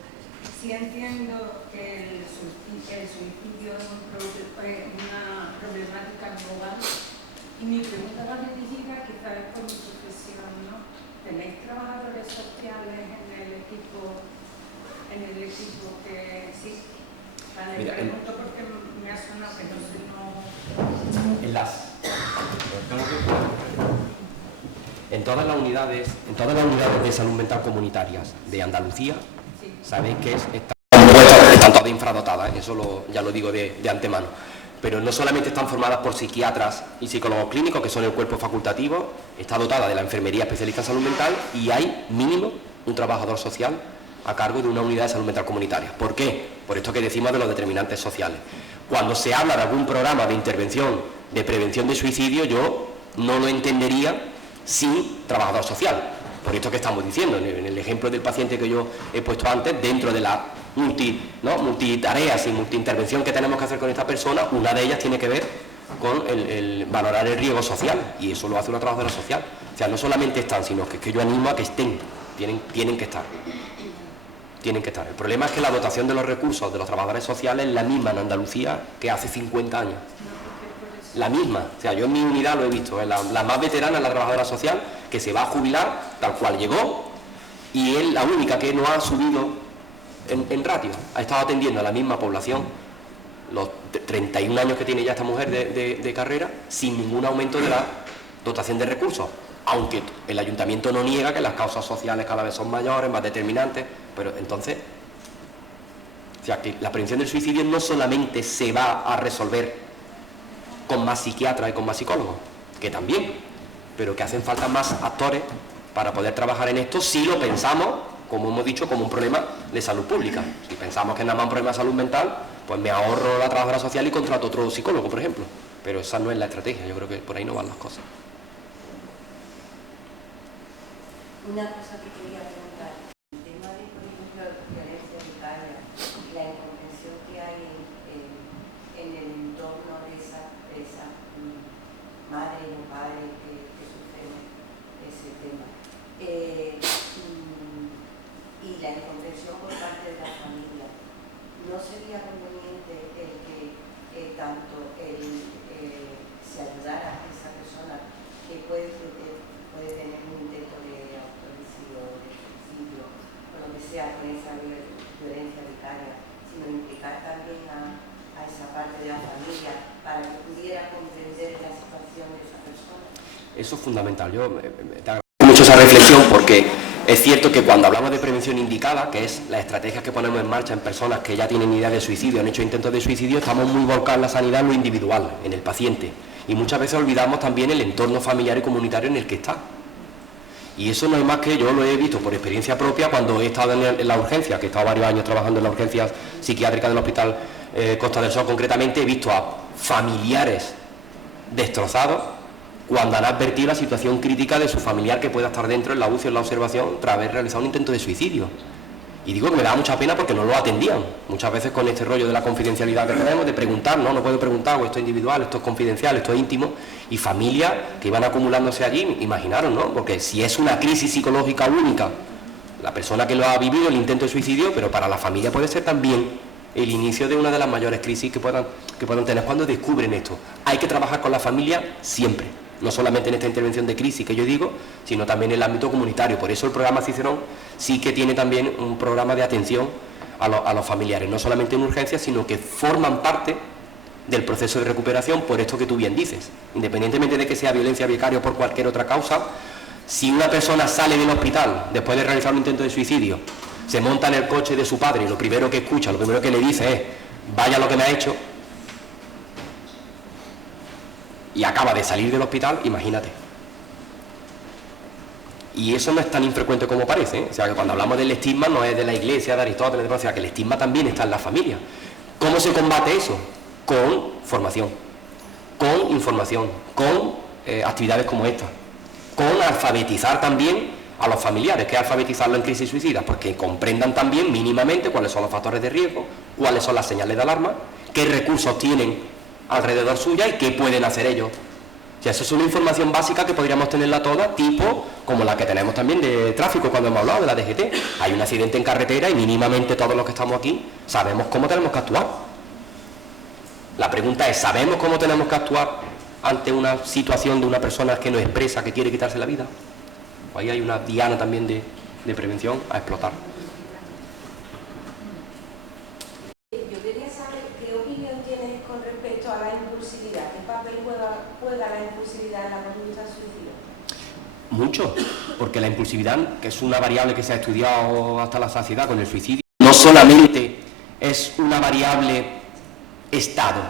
Sí entiendo que el suicidio es una problemática global, y mi pregunta va dirigida quizás es por mi profesión, ¿no? ¿Tenéis trabajadores sociales en el equipo que existe? Vale, Mira, pregunto porque me ha sonado que no sé, En todas las unidades de salud mental comunitarias de Andalucía, sí, sabéis que están todas infradotadas, eso ya lo digo de antemano. Pero no solamente están formadas por psiquiatras y psicólogos clínicos, que son el cuerpo facultativo, está dotada de la enfermería especialista en salud mental y hay mínimo un trabajador social a cargo de una unidad de salud mental comunitaria. ¿Por qué? Por esto que decimos de los determinantes sociales. Cuando se habla de algún programa de intervención de prevención de suicidio, yo no lo entendería sin trabajador social. Por esto que estamos diciendo, en el ejemplo del paciente que yo he puesto antes, dentro de la multitareas y multiintervención que tenemos que hacer con esta persona, una de ellas tiene que ver con el valorar el riesgo social, y eso lo hace una trabajadora social. O sea, no solamente están, sino que yo animo a que estén, tienen que estar. Tienen que estar. El problema es que la dotación de los recursos de los trabajadores sociales es la misma en Andalucía que hace 50 años. no, porque por eso la misma. O sea, yo en mi unidad lo he visto, la más veterana es la trabajadora social, que se va a jubilar tal cual llegó, y es la única que no ha subido en ratio. Ha estado atendiendo a la misma población, los 31 años que tiene ya esta mujer de carrera, sin ningún aumento de la dotación de recursos. Aunque el ayuntamiento no niega que las causas sociales cada vez son mayores, más determinantes, pero entonces, o sea, que la prevención del suicidio no solamente se va a resolver con más psiquiatras y con más psicólogos, que también, pero que hacen falta más actores para poder trabajar en esto si lo pensamos, como hemos dicho, como un problema de salud pública. Si pensamos que es nada más un problema de salud mental, pues me ahorro la trabajadora social y contrato otro psicólogo, por ejemplo. Pero esa no es la estrategia, yo creo que por ahí no van las cosas. Una cosa que quería preguntar, el tema de, por ejemplo, violencia vicaria y la incomprensión que hay en el entorno de esa madre o padre que sufren ese tema. Y la incomprensión por parte de la familia. ¿No sería conveniente el que tanto se ayudara a esa persona que puede tener un intento de autoricidio, de suicidio, o lo que sea, con esa violencia vicaria, sino implicar también a esa parte de la familia para que pudiera comprender la situación de esa persona? Eso es fundamental. Yo te agradezco mucho esa reflexión, porque es cierto que cuando hablamos de prevención indicada, que es las estrategias que ponemos en marcha en personas que ya tienen ideas de suicidio, han hecho intentos de suicidio, estamos muy volcados en la sanidad, en lo individual, en el paciente. Y muchas veces olvidamos también el entorno familiar y comunitario en el que está. Y eso no es más que, yo lo he visto por experiencia propia cuando he estado en la urgencia, que he estado varios años trabajando en la urgencia psiquiátrica del Hospital Costa del Sol concretamente, he visto a familiares destrozados cuando han advertido la situación crítica de su familiar que pueda estar dentro en la UCI o en la observación tras haber realizado un intento de suicidio. Y digo que me da mucha pena porque no lo atendían. Muchas veces con este rollo de la confidencialidad que tenemos, de preguntar, no puedo preguntar, o esto es individual, esto es confidencial, esto es íntimo, y familias que iban acumulándose allí, imaginaron, ¿no? Porque si es una crisis psicológica única, la persona que lo ha vivido, el intento de suicidio, pero para la familia puede ser también el inicio de una de las mayores crisis que puedan tener cuando descubren esto. Hay que trabajar con la familia siempre, no solamente en esta intervención de crisis que yo digo, sino también en el ámbito comunitario. Por eso el programa Cicerón sí que tiene también un programa de atención a los familiares, no solamente en urgencias, sino que forman parte del proceso de recuperación por esto que tú bien dices. Independientemente de que sea violencia vicaria o por cualquier otra causa, si una persona sale del hospital después de realizar un intento de suicidio, se monta en el coche de su padre y lo primero que escucha, lo primero que le dice es vaya lo que me ha hecho, y acaba de salir del hospital, imagínate. Y eso no es tan infrecuente como parece, ¿eh? O sea, que cuando hablamos del estigma no es de la Iglesia, de Aristóteles, o sea, que el estigma también está en la familia. ¿Cómo se combate eso? Con formación, con información, con actividades como esta, con alfabetizar también a los familiares, que es alfabetizarlo en crisis suicidas, porque comprendan también mínimamente cuáles son los factores de riesgo, cuáles son las señales de alarma, qué recursos tienen alrededor suya y qué pueden hacer ellos. O sea, eso es una información básica que podríamos tenerla toda, tipo como la que tenemos también de tráfico cuando hemos hablado de la DGT. Hay un accidente en carretera y mínimamente todos los que estamos aquí sabemos cómo tenemos que actuar. La pregunta es, ¿sabemos cómo tenemos que actuar ante una situación de una persona que nos expresa que quiere quitarse la vida? Ahí hay una diana también de prevención a explotar. Yo quería saber qué opinión tienes con respecto a la impulsividad. ¿Qué papel juega la impulsividad en la conducta suicida? Mucho, porque la impulsividad, que es una variable que se ha estudiado hasta la saciedad con el suicidio, no solamente es una variable estado,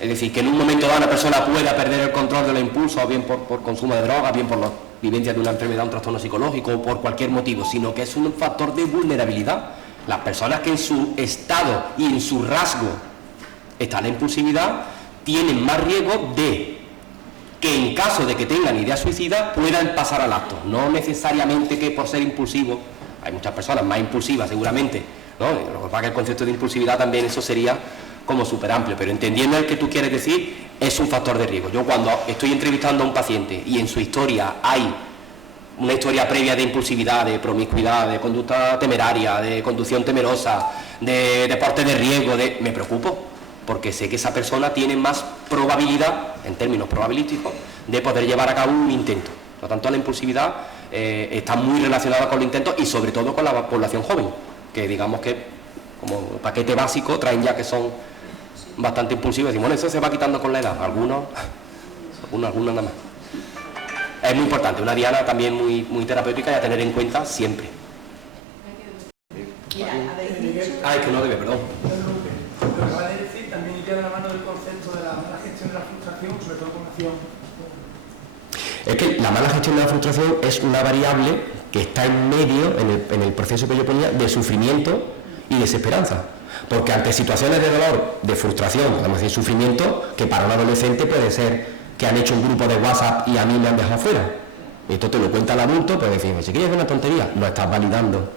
es decir, que en un momento dado una persona pueda perder el control de los impulsos, o bien por consumo de drogas, bien por la vivencia de una enfermedad, un trastorno psicológico, o por cualquier motivo, sino que es un factor de vulnerabilidad. Las personas que en su estado y en su rasgo está la impulsividad tienen más riesgo de que en caso de que tengan ideas suicidas puedan pasar al acto. No necesariamente que por ser impulsivo, hay muchas personas más impulsivas seguramente, ¿no? Lo que pasa es que el concepto de impulsividad también eso sería como súper amplio, pero entendiendo el que tú quieres decir, es un factor de riesgo. Yo cuando estoy entrevistando a un paciente y en su historia hay una historia previa de impulsividad, de promiscuidad, de conducta temeraria, de conducción temerosa, de deporte de riesgo, me preocupo. porque sé que esa persona tiene más probabilidad, en términos probabilísticos, de poder llevar a cabo un intento. Por lo tanto, la impulsividad está muy relacionada con los intentos y sobre todo con la población joven, que digamos que como paquete básico traen ya que son bastante impulsivos. Y bueno, eso se va quitando con la edad, algunos nada más. Es muy importante, una diana también muy terapéutica y a tener en cuenta siempre. Es que no debe, perdón. Lo que acaba de decir también iría de la mano del concepto de la mala gestión de la frustración, sobre todo con acción. Es que la mala gestión de la frustración es una variable que está en medio, en el proceso que yo ponía, de sufrimiento y desesperanza. Porque ante situaciones de dolor, de frustración, vamos a decir sufrimiento, que para un adolescente puede ser que han hecho un grupo de WhatsApp y a mí me han dejado fuera. Y esto te lo cuenta el adulto, pues decir, si quieres ver una tontería, no estás validando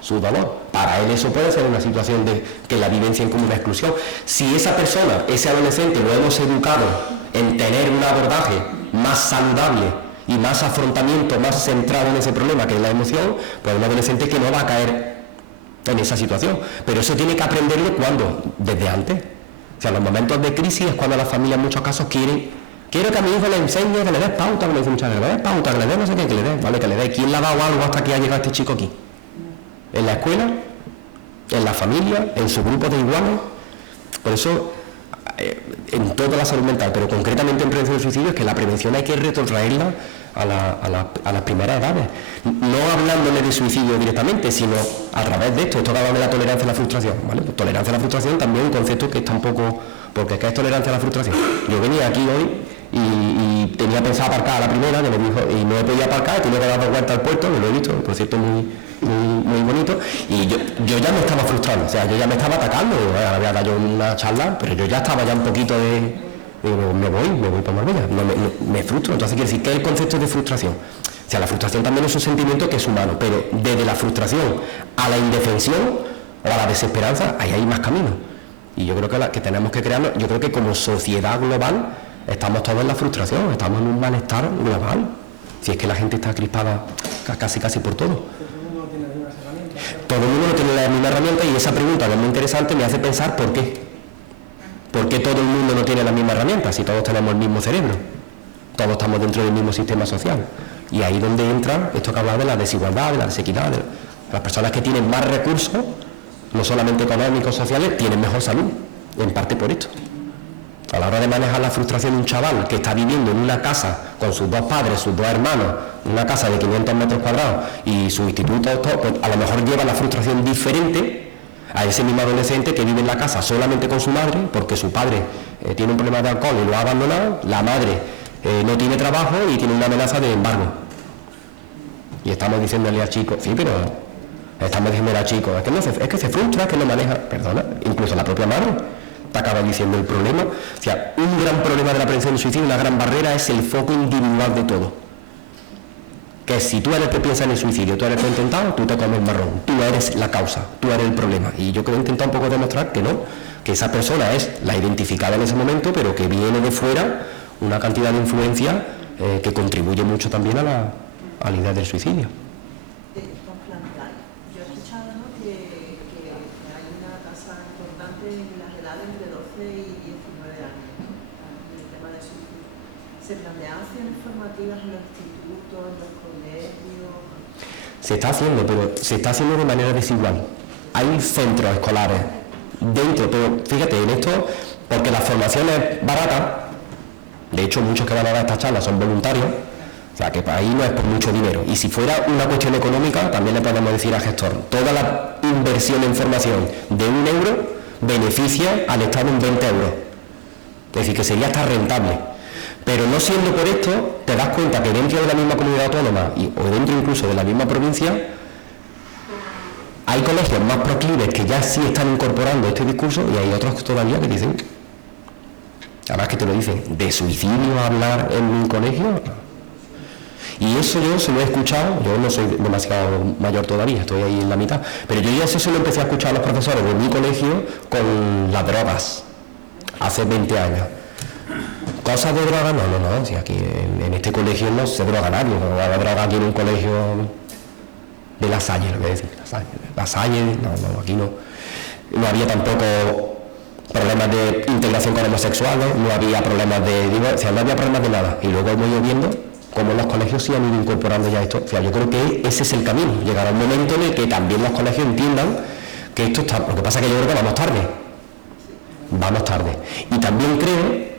su dolor. Para él eso puede ser una situación de que la vivencia como una exclusión. Si esa persona, ese adolescente, lo hemos educado en tener un abordaje más saludable y más afrontamiento, más centrado en ese problema que es la emoción, pues un adolescente que no va a caer en esa situación. Pero eso tiene que aprenderlo cuando, desde antes. O sea, los momentos de crisis es cuando las familias en muchos casos quiero que a mi hijo le enseñe, que le des pauta, que le dice muchas veces, que le des pauta, que le des no sé qué, que le des, vale, que le des. ¿Quién le ha dado algo hasta que ha llegado este chico aquí? ¿En la escuela? ¿En la familia? ¿En su grupo de iguales? Por eso, en toda la salud mental, pero concretamente en prevención del suicidio, es que la prevención hay que retrotraerla a las primeras edades. No hablándole de suicidio directamente, sino a través de esto que habla de la tolerancia a la frustración, ¿vale? Pues tolerancia a la frustración también es un concepto que está un poco... Porque ¿qué es tolerancia a la frustración? Yo venía aquí hoy y tenía pensado aparcar a la primera, que me dijo, y no podía aparcar, tenía que dar dos vueltas al puerto, que lo he visto, por cierto, muy bonito, y yo ya me estaba frustrando, o sea, yo ya me estaba atacando, había dado yo una charla, pero yo ya estaba ya un poquito digo, me voy para Marbella, me frustro. Entonces quiere decir, ¿qué es el concepto de frustración? O sea, la frustración también es un sentimiento que es humano, pero desde la frustración a la indefensión o a la desesperanza, ahí hay más caminos. Y yo creo que tenemos que crearlo. Yo creo que como sociedad global estamos todos en la frustración, estamos en un malestar global. Si es que la gente está crispada casi por todo. Todo el mundo no tiene la misma herramienta y esa pregunta que es muy interesante me hace pensar por qué. ¿Por qué todo el mundo no tiene la misma herramienta si todos tenemos el mismo cerebro? Todos estamos dentro del mismo sistema social. Y ahí donde entra esto que hablaba de la desigualdad, de la desequidad. Las personas que tienen más recursos, no solamente económicos, sociales, tienen mejor salud, en parte por esto. A la hora de manejar la frustración de un chaval que está viviendo en una casa con sus dos padres, sus dos hermanos, una casa de 500 metros cuadrados y su instituto, pues a lo mejor lleva la frustración diferente a ese mismo adolescente que vive en la casa solamente con su madre, porque su padre tiene un problema de alcohol y lo ha abandonado, la madre no tiene trabajo y tiene una amenaza de embargo. Y estamos diciéndole al chico, sí, pero estamos diciéndole al chico, es que se frustra, es que no maneja, perdona, incluso la propia madre te acaba diciendo el problema. O sea, un gran problema de la prevención del suicidio, una gran barrera es el foco individual de todo. Que si tú eres el que piensa en el suicidio, tú eres el que ha intentado, tú te comes el marrón, tú eres la causa, tú eres el problema. Y yo creo que he intentado un poco demostrar que no, que esa persona es la identificada en ese momento, pero que viene de fuera una cantidad de influencia que contribuye mucho también a la idea del suicidio. Yo he escuchado, ¿no?, que hay una tasa importante en las edades entre 12 y 19 años, ¿no?, en el tema del suicidio. ¿Se plantean acciones formativas en los institutos, en los colegios? Se está haciendo, pero se está haciendo de manera desigual. Hay centros escolares dentro, pero fíjate en esto, porque la formación es barata, de hecho muchos que van a dar estas charlas son voluntarios, o sea que para ahí no es por mucho dinero. Y si fuera una cuestión económica, también le podemos decir al gestor, toda la inversión en formación de 1 euro beneficia al Estado en 20 euros. Es decir, que sería hasta rentable. Pero no siendo por esto, te das cuenta que dentro de la misma comunidad autónoma o dentro incluso de la misma provincia, hay colegios más proclives que ya sí están incorporando este discurso y hay otros todavía que dicen, además que te lo dicen, de suicidio hablar en un colegio. Y eso yo se lo he escuchado, yo no soy demasiado mayor todavía, estoy ahí en la mitad, pero yo ya eso se lo empecé a escuchar a los profesores de mi colegio con las drogas, hace 20 años. ¿Cosas de droga? No, si aquí en este colegio no se droga nadie, no va a droga aquí en un colegio de La Salle, lo que decir, La Salle, no, aquí no había tampoco problemas de integración con homosexuales, no había problemas de divorcio, no había problemas de nada. Y luego hemos ido viendo cómo los colegios sí han ido incorporando ya esto. O sea, yo creo que ese es el camino. Llegará un momento en el que también los colegios entiendan que esto está... Lo que pasa es que yo creo que vamos tarde. Vamos tarde. Y también creo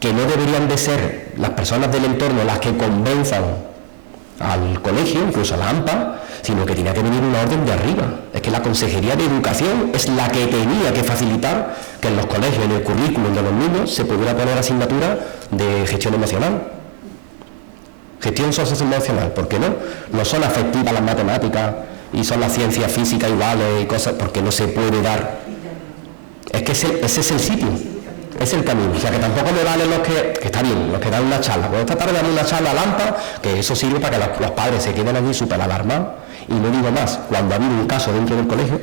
que no deberían de ser las personas del entorno las que convenzan al colegio, incluso a la AMPA, sino que tenía que venir una orden de arriba. Es que la Consejería de Educación es la que tenía que facilitar que en los colegios, en el currículum de los niños, se pudiera poner asignatura de gestión emocional. Gestión socioemocional, ¿por qué no? No son afectivas las matemáticas y son las ciencias físicas iguales y cosas, porque no se puede dar. Es que ese es el sitio, es el camino. O sea, que tampoco me valen los que está bien, los que dan una charla. Pues esta tarde dan una charla a Lampa, que eso sirve para que los padres se queden allí súper alarmados. Y no digo más, cuando ha habido un caso dentro del colegio.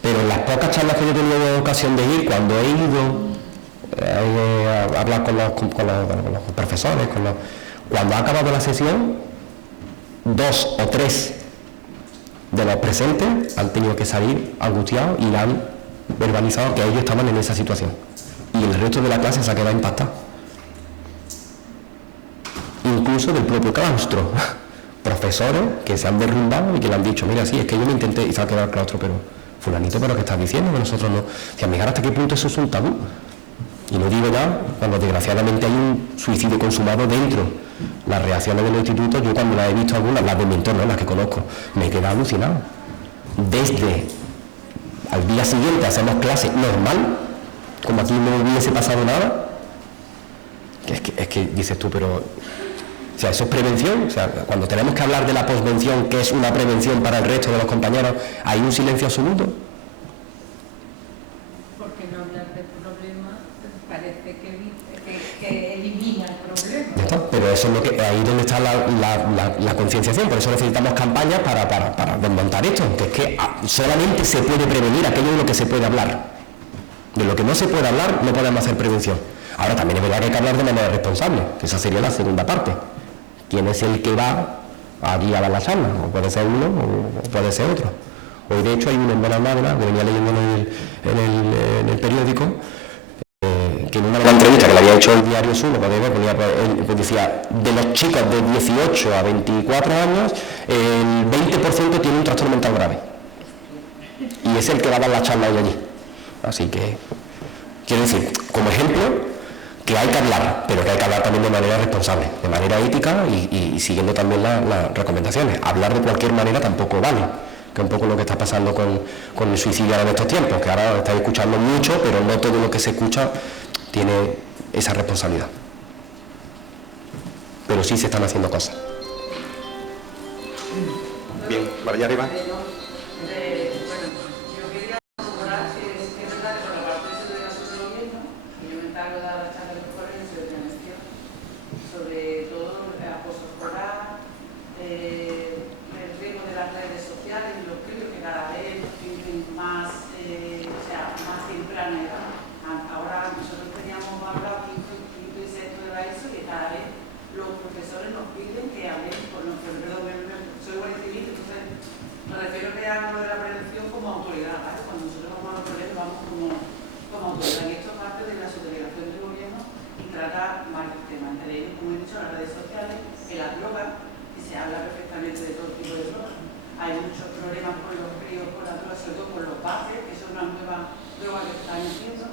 Pero en las pocas charlas que yo he tenido ocasión de ir, cuando he ido a hablar con los profesores, cuando ha acabado la sesión, 2 o 3 de los presentes han tenido que salir angustiados y han verbalizado que ellos estaban en esa situación. Y el resto de la clase se ha quedado impactado. Incluso del propio claustro. Profesores que se han derrumbado y que le han dicho, mira, sí, es que yo me intenté, y se ha quedado el claustro, pero fulanito, pero ¿qué estás diciendo? Que nosotros no... O sea, mirar hasta qué punto eso es un tabú. Y no digo ya, cuando desgraciadamente hay un suicidio consumado dentro. Las reacciones de los institutos, yo cuando las he visto algunas, las de mi entorno, las que conozco, me he quedado alucinado. Desde al día siguiente hacemos clase normal, como aquí no hubiese pasado nada, es que dices tú, pero... O sea, eso es prevención. O sea, cuando tenemos que hablar de la posvención, que es una prevención para el resto de los compañeros, hay un silencio absoluto. Porque no hablar del problema parece que elimina el problema. Ya está, pero eso es lo que, ahí donde está la concienciación. Por eso necesitamos campañas para desmontar esto, que es que solamente se puede prevenir aquello de lo que se puede hablar. De lo que no se puede hablar no podemos hacer prevención. Ahora también es verdad que hay que hablar de manera responsable, que esa sería la segunda parte. ¿Quién es el que va allí a dar la charla? O puede ser uno o puede ser otro. Hoy de hecho hay una hermana Magna que venía leyendo en el periódico, que en una entrevista que le había hecho el diario Sur, pues decía, de los chicos de 18 a 24 años, el 20% tiene un trastorno mental grave. Y es el que va a dar la charla hoy allí. Así que, quiero decir, como ejemplo, que hay que hablar, pero que hay que hablar también de manera responsable, de manera ética y siguiendo también las recomendaciones. Hablar de cualquier manera tampoco vale, que es un poco lo que está pasando con el suicidio ahora en estos tiempos, que ahora estáis escuchando mucho, pero no todo lo que se escucha tiene esa responsabilidad. Pero sí se están haciendo cosas. Bien, para allá arriba. Hay muchos problemas con los críos, con la droga, sobre todo con los bases, que son una nueva droga que están haciendo,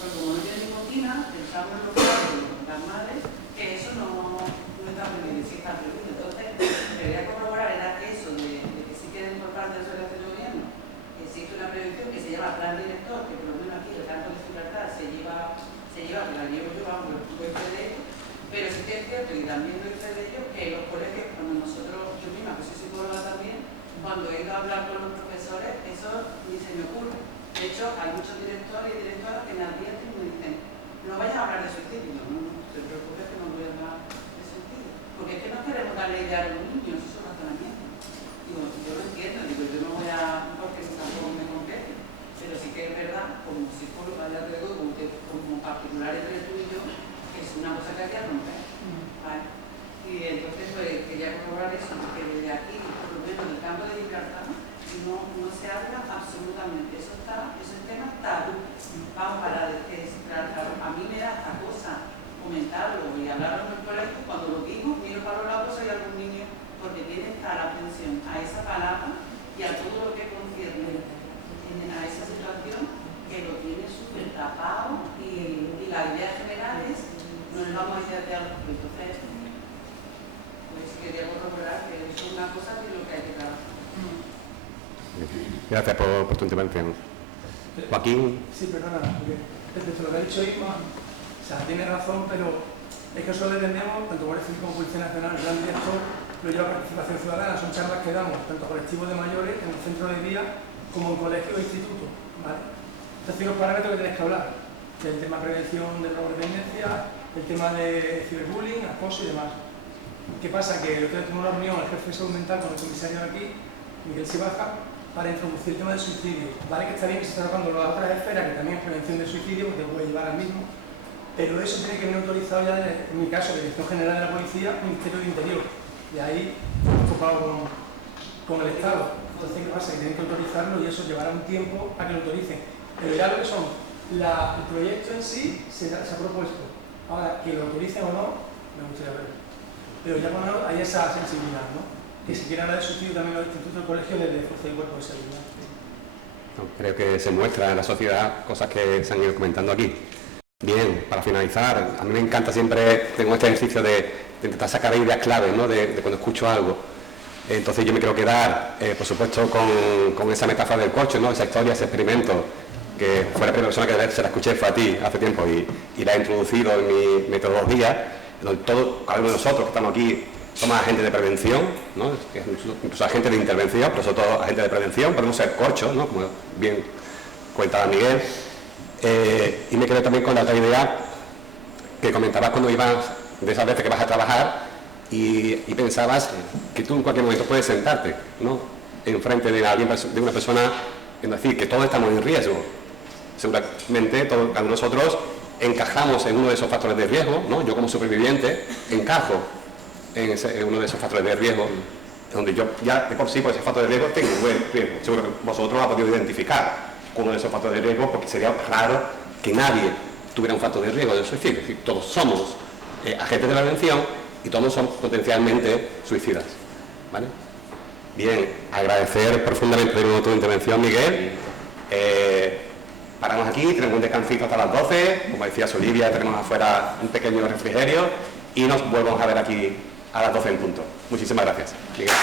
porque como no tiene nicotina, pensamos en los padres y las madres que eso no está prohibido, sí está prohibido. Entonces, lo que quería corroborar era eso de que sí queda importante eso del gobierno, que existe una prevención que se llama plan director, que por lo menos aquí el campo de Gibraltar se lleva, que la llevo yo, vamos, doy fe de ello, pero sí que es cierto, y también doy fe de ello, que los colegios, cuando nosotros, yo misma, que soy psicóloga también, cuando he ido a hablar con los profesores, eso ni se me ocurre. De hecho, hay muchos directores y directoras que me advierten y me dicen, no vayas a hablar de suicidio. No te preocupes que no voy a hablar de suicidio. Porque es que no queremos darle idea a los niños, eso es un razonamiento. Digo, yo lo entiendo, digo, yo no voy a, porque tampoco me compete. Pero sí que es verdad, como psicóloga, ya te digo, como particular entre tú y yo, que es una cosa que hay que romper. ¿Vale? Y entonces pues, quería corroborar eso, porque desde aquí, por lo menos en el campo de Gibraltar, no no se habla absolutamente. Eso es tema tabú. Vamos, a mí me da esta cosa comentarlo y hablarlo en el colegio. Cuando lo digo, miro para los lados y hay algún niño, porque tiene que dar atención a esa palabra y a todo lo que concierne a esa situación, que lo tiene súper tapado, y la idea general es no le vamos a ir de algo. Entonces, pues quería corroborar que eso es una cosa que es lo que hay que trabajar. Gracias por tu intervención. Joaquín. Sí, perdona, porque respecto a lo que ha dicho Isma, o sea, tiene razón, pero es que eso lo defendemos, tanto Guardia Civil como Policía Nacional, el plan director lo lleva participación ciudadana, son charlas que damos tanto a colectivos de mayores en el centro de día como en colegios e institutos, ¿vale? Estos son los parámetros que tenéis que hablar, del tema de prevención de drogodependencia, el tema de ciberbullying, acoso y demás. ¿Qué pasa? Que yo tengo una reunión, el jefe de salud mental con el comisario de aquí, Miguel Sibaja, para introducir el tema del suicidio. Vale que está bien que se está tocando las otras esferas, que también es prevención del suicidio, porque puede llevar al mismo, pero eso tiene que venir autorizado ya, en mi caso, de Dirección General de la Policía, Ministerio de Interior. Y ahí hemos tocado con el Estado. Entonces, ¿qué pasa? Que tienen que autorizarlo y eso llevará un tiempo a que lo autoricen. Pero ya lo que son, el proyecto en sí se ha propuesto. Ahora, que lo autoricen o no, me gustaría verlo. Pero ya por lo menos hay esa sensibilidad, ¿no? Que si quieren hablar de suicidio también los institutos de colegio desde Fuerza y Cuerpo de Seguridad. Creo que se muestra en la sociedad cosas que se han ido comentando aquí. Bien, para finalizar, a mí me encanta siempre, tengo este ejercicio de intentar sacar ideas claves, ¿no? de cuando escucho algo. Entonces yo me quiero quedar, por supuesto, con esa metáfora del coche, ¿no? Esa historia, ese experimento, que fue la primera persona que se la escuché, fue a ti hace tiempo, y la he introducido en mi metodología, donde cada uno de nosotros que estamos aquí somos agentes de prevención, ¿no? Incluso agentes de intervención, pero sobre todo agentes de prevención, podemos ser corchos, ¿no? Como bien comentaba Miguel. Y me quedé también con la otra idea que comentabas cuando ibas, de esas veces que vas a trabajar y pensabas que tú en cualquier momento puedes sentarte, ¿no? Enfrente de alguien, de una persona, es decir, que todos estamos en riesgo. Seguramente todos nosotros encajamos en uno de esos factores de riesgo, ¿no? Yo como superviviente encajo en uno de esos factores de riesgo, donde yo ya de por sí por ese factor de riesgo tengo un buen riesgo. Seguro que vosotros lo habéis podido identificar como uno de esos factores de riesgo, porque sería raro que nadie tuviera un factor de riesgo de suicidio. Es decir, todos somos agentes de prevención y todos somos potencialmente suicidas, ¿vale? Bien, agradecer profundamente tu intervención, Miguel. Paramos aquí, tenemos un descansito hasta las 12, como decía Olivia, tenemos afuera un pequeño refrigerio y nos volvemos a ver aquí a las 12 en punto. Muchísimas gracias, Miguel.